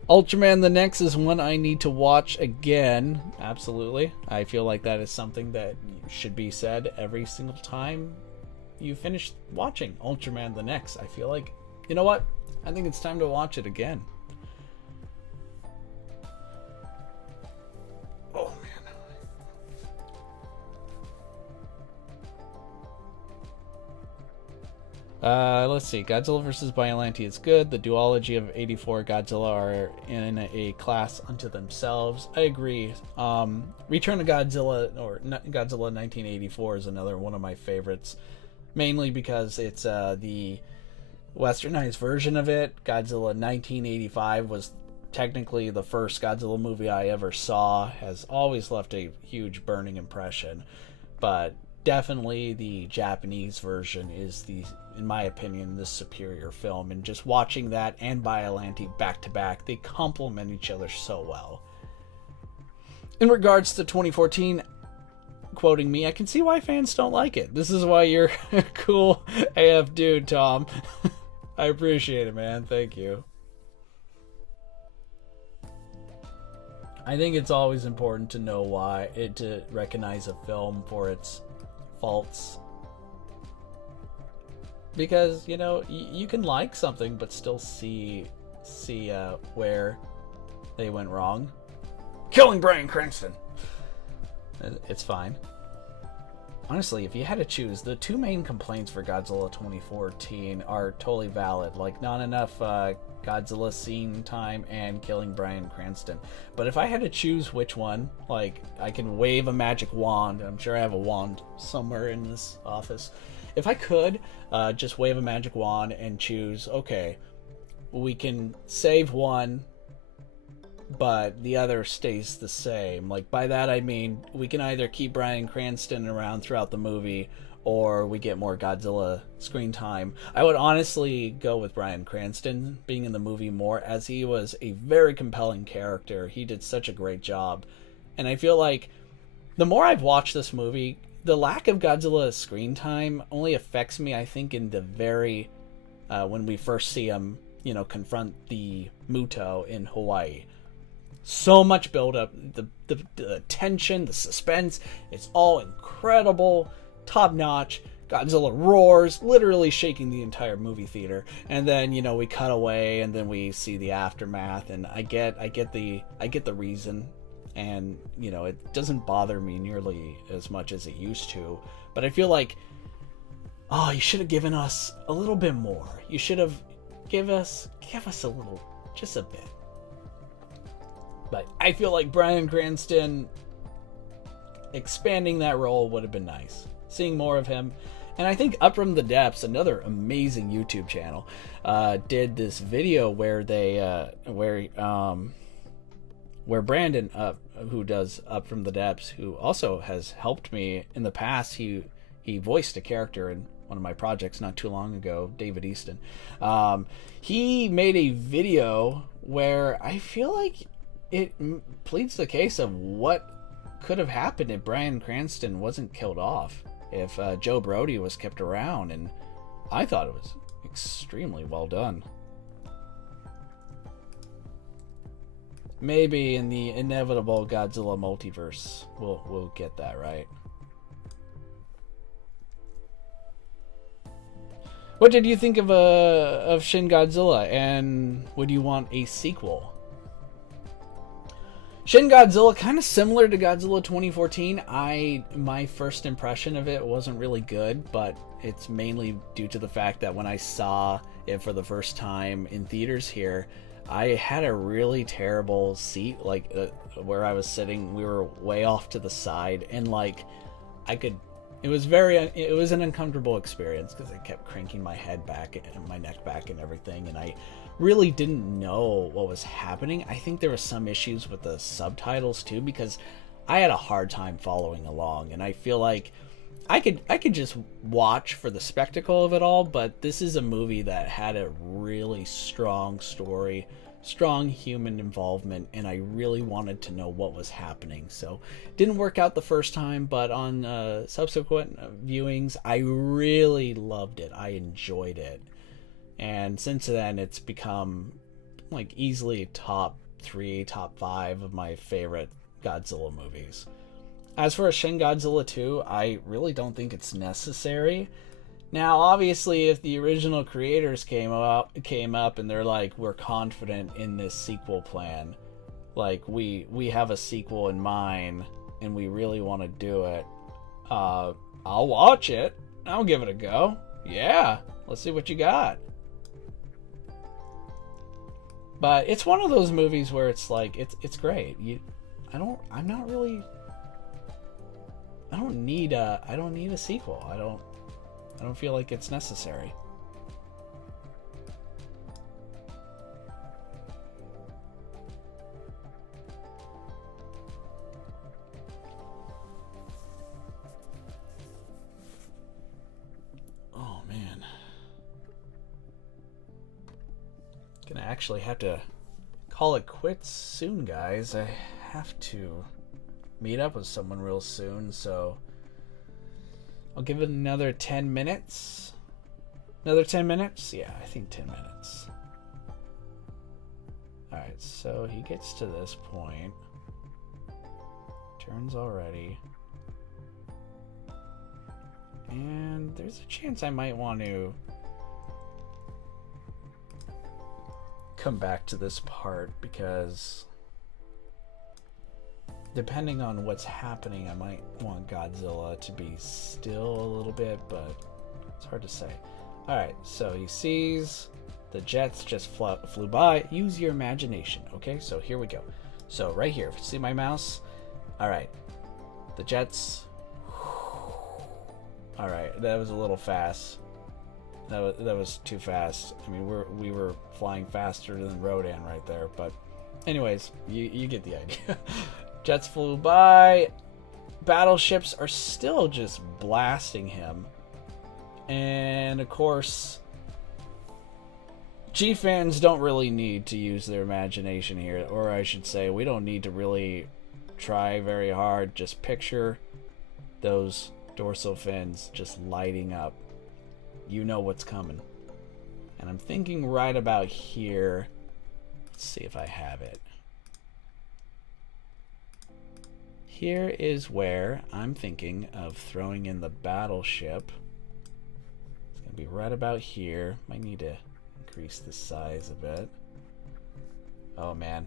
Ultraman the Next is one I need to watch again. Absolutely. I feel like that is something that should be said every single time you finish watching Ultraman the Next. I feel like, you know what? I think it's time to watch it again. Oh, man. Let's see. Godzilla vs. Biollante is good. The duology of 84 Godzilla are in a class unto themselves. I agree. Return of Godzilla, or Godzilla 1984, is another one of my favorites. Mainly because it's the westernized version of it. Godzilla 1985 was technically the first Godzilla movie I ever saw. Has always left a huge burning impression. But definitely the Japanese version is in my opinion, the superior film. And just watching that and Biollante back to back, they complement each other so well. In regards to 2014, quoting me, I can see why fans don't like it. This is why you're a cool AF dude, Tom. I appreciate it, man. Thank you. I think it's always important to know to recognize a film for its faults. Because, you can like something but still see where they went wrong. Killing Bryan Cranston! It's fine. Honestly, if you had to choose, the two main complaints for Godzilla 2014 are totally valid. Like, not enough Godzilla scene time and killing Bryan Cranston. But if I had to choose which one, like, I can wave a magic wand. I'm sure I have a wand somewhere in this office. If I could just wave a magic wand and choose, okay, we can save one, but the other stays the same. Like, by that I mean we can either keep Bryan Cranston around throughout the movie, or we get more Godzilla screen time. I would honestly go with Bryan Cranston being in the movie more, as he was a very compelling character. He did such a great job. And I feel like the more I've watched this movie, the lack of Godzilla screen time only affects me, I think, in the very when we first see him, confront the Muto in Hawaii. So much build up, the tension, the suspense, it's all incredible, top notch, Godzilla roars, literally shaking the entire movie theater. And then, you know, we cut away and then we see the aftermath, and I get the reason, and you know, it doesn't bother me nearly as much as it used to. But I feel like, oh, you should have given us a little bit more. You should have give us a little, just a bit. But I feel like Bryan Cranston expanding that role would have been nice. Seeing more of him. And I think Up From the Depths, another amazing YouTube channel, did this video where they where Brandon, who does Up From the Depths, who also has helped me in the past, he voiced a character in one of my projects not too long ago, David Easton. He made a video where I feel like it pleads the case of what could have happened if Bryan Cranston wasn't killed off, if Joe Brody was kept around, and I thought it was extremely well done. Maybe in the inevitable Godzilla multiverse, we'll get that right. What did you think of Shin Godzilla, and would you want a sequel? Shin Godzilla, kind of similar to Godzilla 2014. My first impression of it wasn't really good, but it's mainly due to the fact that when I saw it for the first time in theaters here, I had a really terrible seat, like where I was sitting. We were way off to the side, and like it was an uncomfortable experience because I kept cranking my head back and my neck back and everything, and I really didn't know what was happening. I think there were some issues with the subtitles too, because I had a hard time following along, and I feel like I could just watch for the spectacle of it all, but this is a movie that had a really strong story, strong human involvement, and I really wanted to know what was happening. So it didn't work out the first time, but on subsequent viewings, I really loved it. I enjoyed it. And since then, it's become like easily top 3, top 5 of my favorite Godzilla movies. As for Shin Godzilla 2, I really don't think it's necessary. Now, obviously, if the original creators came up and they're like, we're confident in this sequel plan, like we have a sequel in mind and we really want to do it, I'll watch it. I'll give it a go. Yeah, let's see what you got. But it's one of those movies where it's like it's great. I don't need a sequel. I don't feel like it's necessary. Oh man. Gonna actually have to call it quits soon, guys. I have to meet up with someone real soon, so I'll give it another 10 minutes. Another 10 minutes? Yeah, I think 10 minutes. Alright, so he gets to this point. Turns already. And there's a chance I might want to come back to this part, because depending on what's happening, I might want Godzilla to be still a little bit, but it's hard to say. Alright, so he sees the jets just flew by. Use your imagination, okay? So here we go. So right here, see my mouse? Alright, the jets. Alright, that was a little fast. That was too fast. I mean, we were flying faster than Rodan right there, but anyways, you get the idea. Jets flew by. Battleships are still just blasting him. And of course, G fans don't really need to use their imagination here, or I should say, we don't need to really try very hard. Just picture those dorsal fins just lighting up. You know what's coming. And I'm thinking right about here. Let's see if I have it. Here is where I'm thinking of throwing in the battleship Be right about here. Might need to increase the size a bit. Oh man,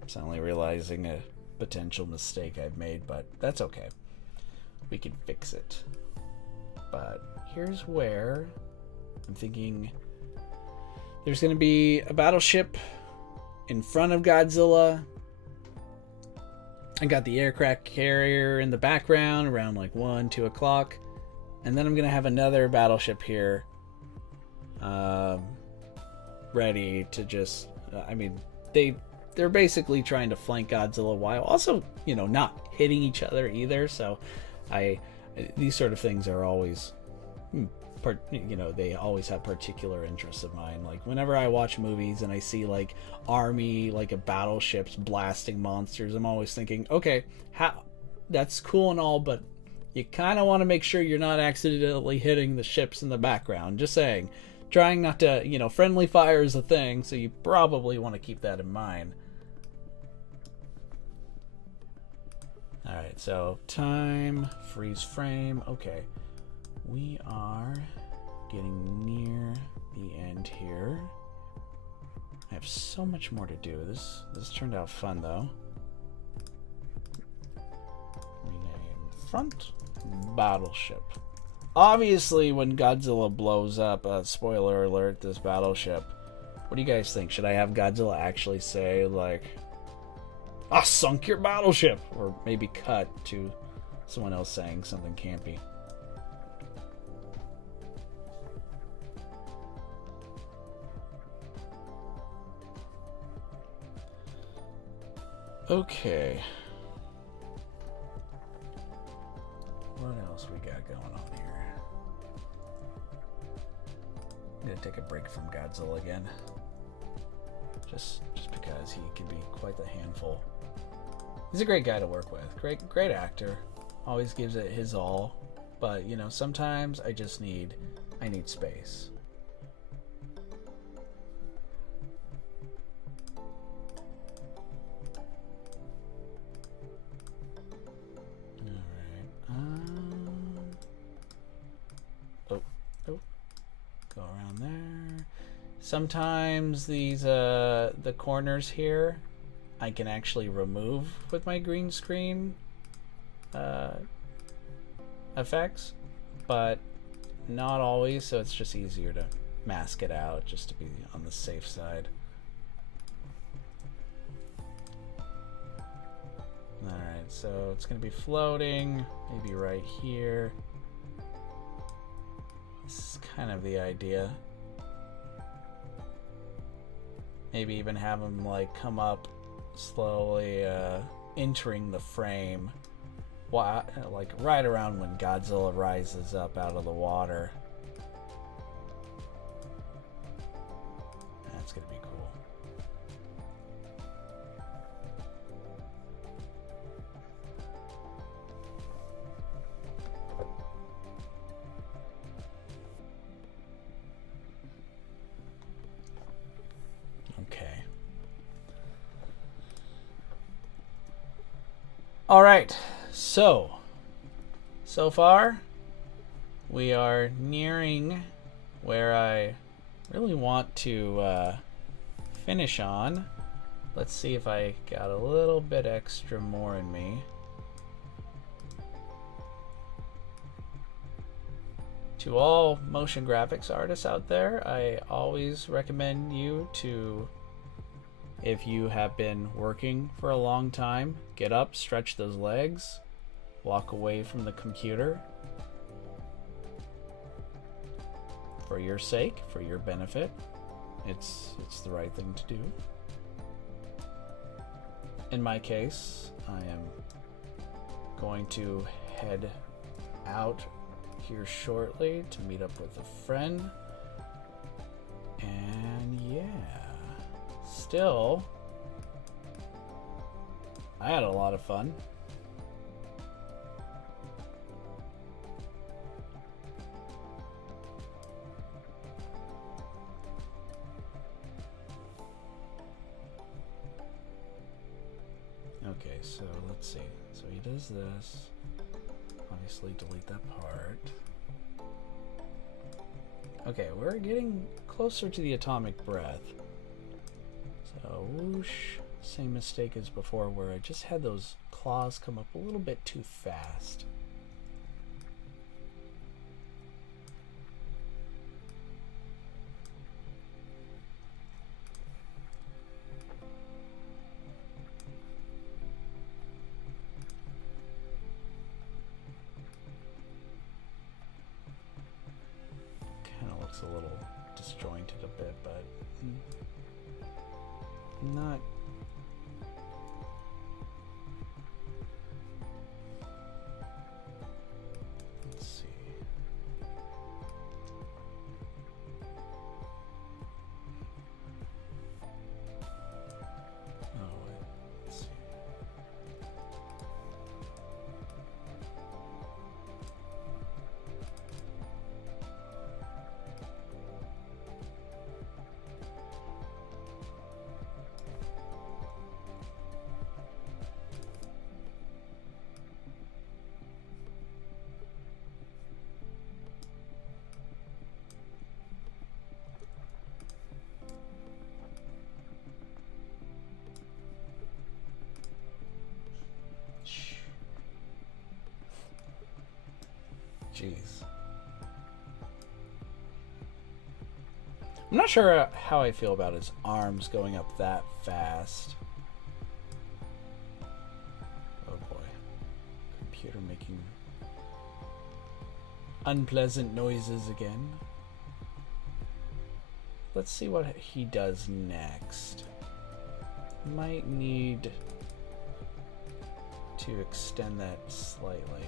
I'm suddenly realizing a potential mistake I've made, but that's okay. We can fix it. But here's where I'm thinking there's going to be a battleship in front of Godzilla. I got the aircraft carrier in the background around like 1, 2 o'clock. And then I'm going to have another battleship here ready to just... I mean, they're basically trying to flank Godzilla while also, you know, not hitting each other either. So these sort of things are always... you know, they always have particular interests of mine. Like whenever I watch movies and I see like army, like a battleships blasting monsters, I'm always thinking, okay, that's cool and all, but you kind of want to make sure you're not accidentally hitting the ships in the background. Just saying. Trying not to, you know, friendly fire is a thing, so you probably want to keep that in mind. Alright, so time, freeze frame. Okay. We are getting near the end here. I have so much more to do. This turned out fun though. Rename front battleship. Obviously when Godzilla blows up, spoiler alert, this battleship, what do you guys think? Should I have Godzilla actually say like, "I sunk your battleship," or maybe cut to someone else saying something campy? Okay. What else we got going on here? I'm gonna take a break from Godzilla again. Just because he can be quite the handful. He's a great guy to work with. Great actor. Always gives it his all. But, you know, sometimes I need space. Go around there. Sometimes these the corners here I can actually remove with my green screen effects, but not always, so it's just easier to mask it out just to be on the safe side. Alright, so it's gonna be floating, maybe right here. This is kind of the idea. Maybe even have him like come up slowly, entering the frame, like right around when Godzilla rises up out of the water. That's gonna be cool. Okay. All right. So far we are nearing where I really want to finish on. Let's see if I got a little bit extra more in me. To all motion graphics artists out there, I always recommend you to, if you have been working for a long time, get up, stretch those legs, walk away from the computer. For your sake, for your benefit, it's the right thing to do. In my case, I am going to head out here shortly to meet up with a friend. And yeah, still, I had a lot of fun. Okay, so let's see. So he does this. Obviously delete that part. Okay, we're getting closer to the atomic breath. So, whoosh. Same mistake as before where I just had those claws come up a little bit too fast. Kind of looks a little disjointed a bit, but not. Let's see. Oh, let's see. Jeez. I'm not sure how I feel about his arms going up that fast. Oh boy. Computer making unpleasant noises again. Let's see what he does next. Might need to extend that slightly.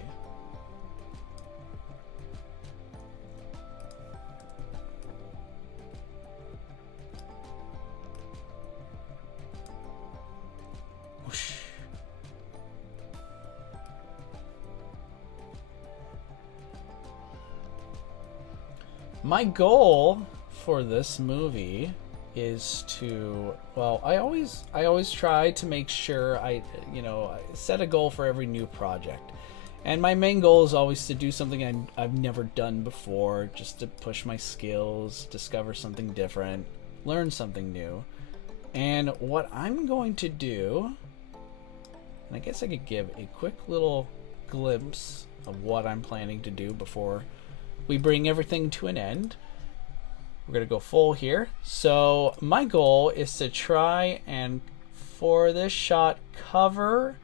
My goal for this movie is to, well, I always try to make sure I set a goal for every new project. And my main goal is always to do something I've never done before, just to push my skills, discover something different, learn something new. And what I'm going to do, and I guess I could give a quick little glimpse of what I'm planning to do before we bring everything to an end. We're going to go full here. So my goal is to try and, for this shot, cover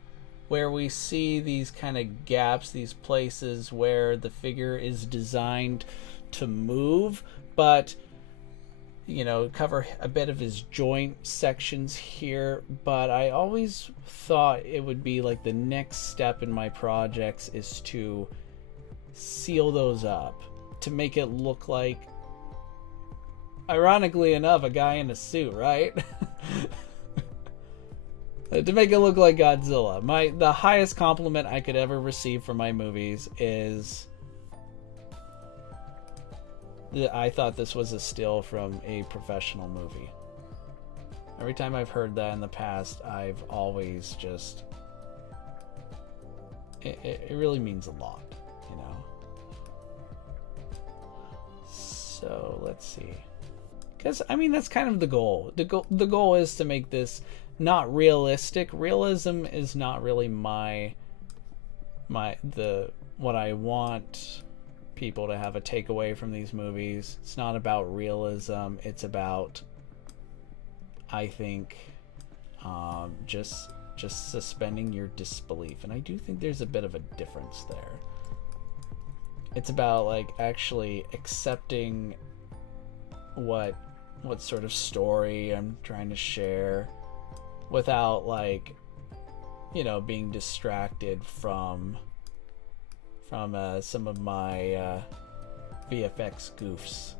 where we see these kind of gaps, these places where the figure is designed to move, but cover a bit of his joint sections here. But I always thought it would be like the next step in my projects is to seal those up, to make it look like, ironically enough, a guy in a suit, right? To make it look like Godzilla. The highest compliment I could ever receive for my movies is that I thought this was a still from a professional movie. Every time I've heard that in the past, I've always just, it really means a lot, So let's see, because I mean that's kind of the goal. The goal is to make this not realistic. Realism is not really what I want people to have a takeaway from these movies. It's not about realism. It's about, I think, just suspending your disbelief, and I do think there's a bit of a difference there. It's about like actually accepting what sort of story I'm trying to share without being distracted from some of my VFX goofs.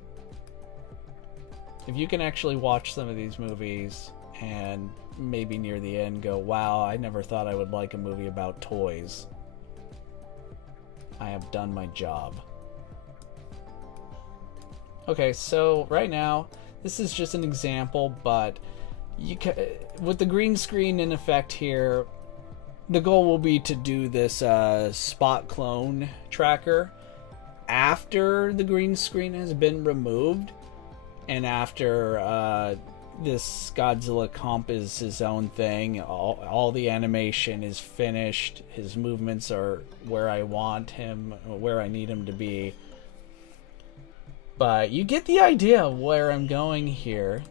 If you can actually watch some of these movies and maybe near the end go, wow, I never thought I would like a movie about toys, I have done my job. Okay, so right now, this is just an example, but with the green screen in effect here, the goal will be to do this spot clone tracker. after the green screen has been removed and after this Godzilla comp is his own thing. All the animation is finished. His movements are where I want him, where I need him to be. But you get the idea of where I'm going here.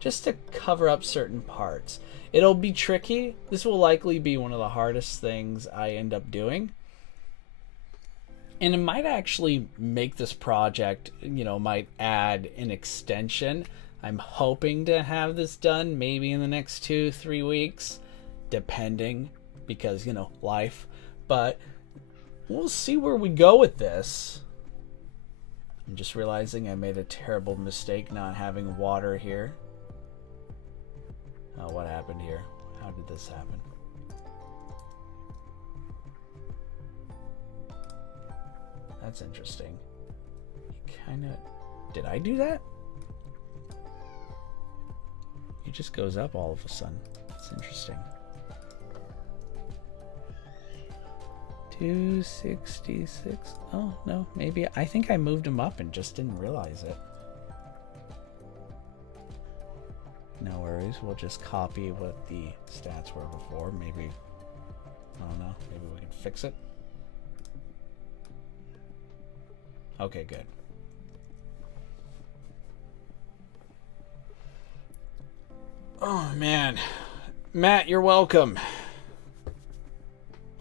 Just to cover up certain parts. It'll be tricky. This will likely be one of the hardest things I end up doing. And it might actually make this project, might add an extension. I'm hoping to have this done maybe in the next 2-3 weeks, depending, because, life. But we'll see where we go with this. I'm just realizing I made a terrible mistake not having water here. Oh, what happened here? How did this happen? That's interesting. Did I do that? It just goes up all of a sudden. That's interesting. 266. Oh, no. Maybe. I think I moved him up and just didn't realize it. No worries. We'll just copy what the stats were before. Maybe. I don't know. Maybe we can fix it. Okay, good. Oh, man. Matt, you're welcome.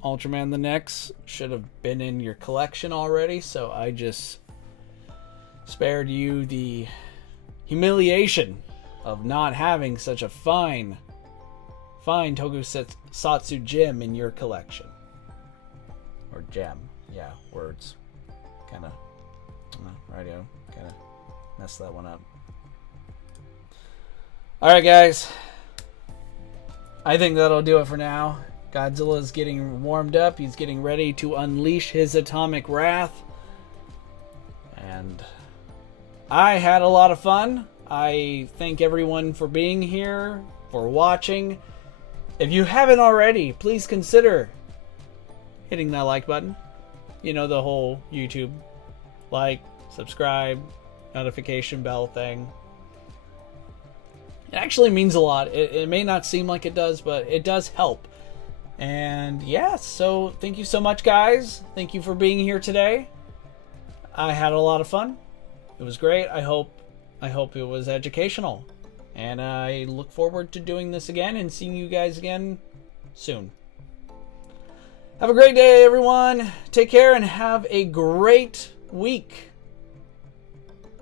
Ultraman the Next should have been in your collection already, so I just spared you the humiliation of not having such a fine tokusatsu gem in your collection. Or gem. Yeah, words. Kind of. Radio. Kind of messed that one up. Alright, guys. I think that'll do it for now. Godzilla is getting warmed up. He's getting ready to unleash his atomic wrath. And I had a lot of fun. I thank everyone for being here, for watching. If you haven't already, please consider hitting that like button. The whole YouTube like, subscribe, notification bell thing. It actually means a lot. It may not seem like it does, but it does help. And yeah, so thank you so much, guys. Thank you for being here today. I had a lot of fun. It was great. I hope it was educational. And I look forward to doing this again and seeing you guys again soon. Have a great day, everyone. Take care and have a great week.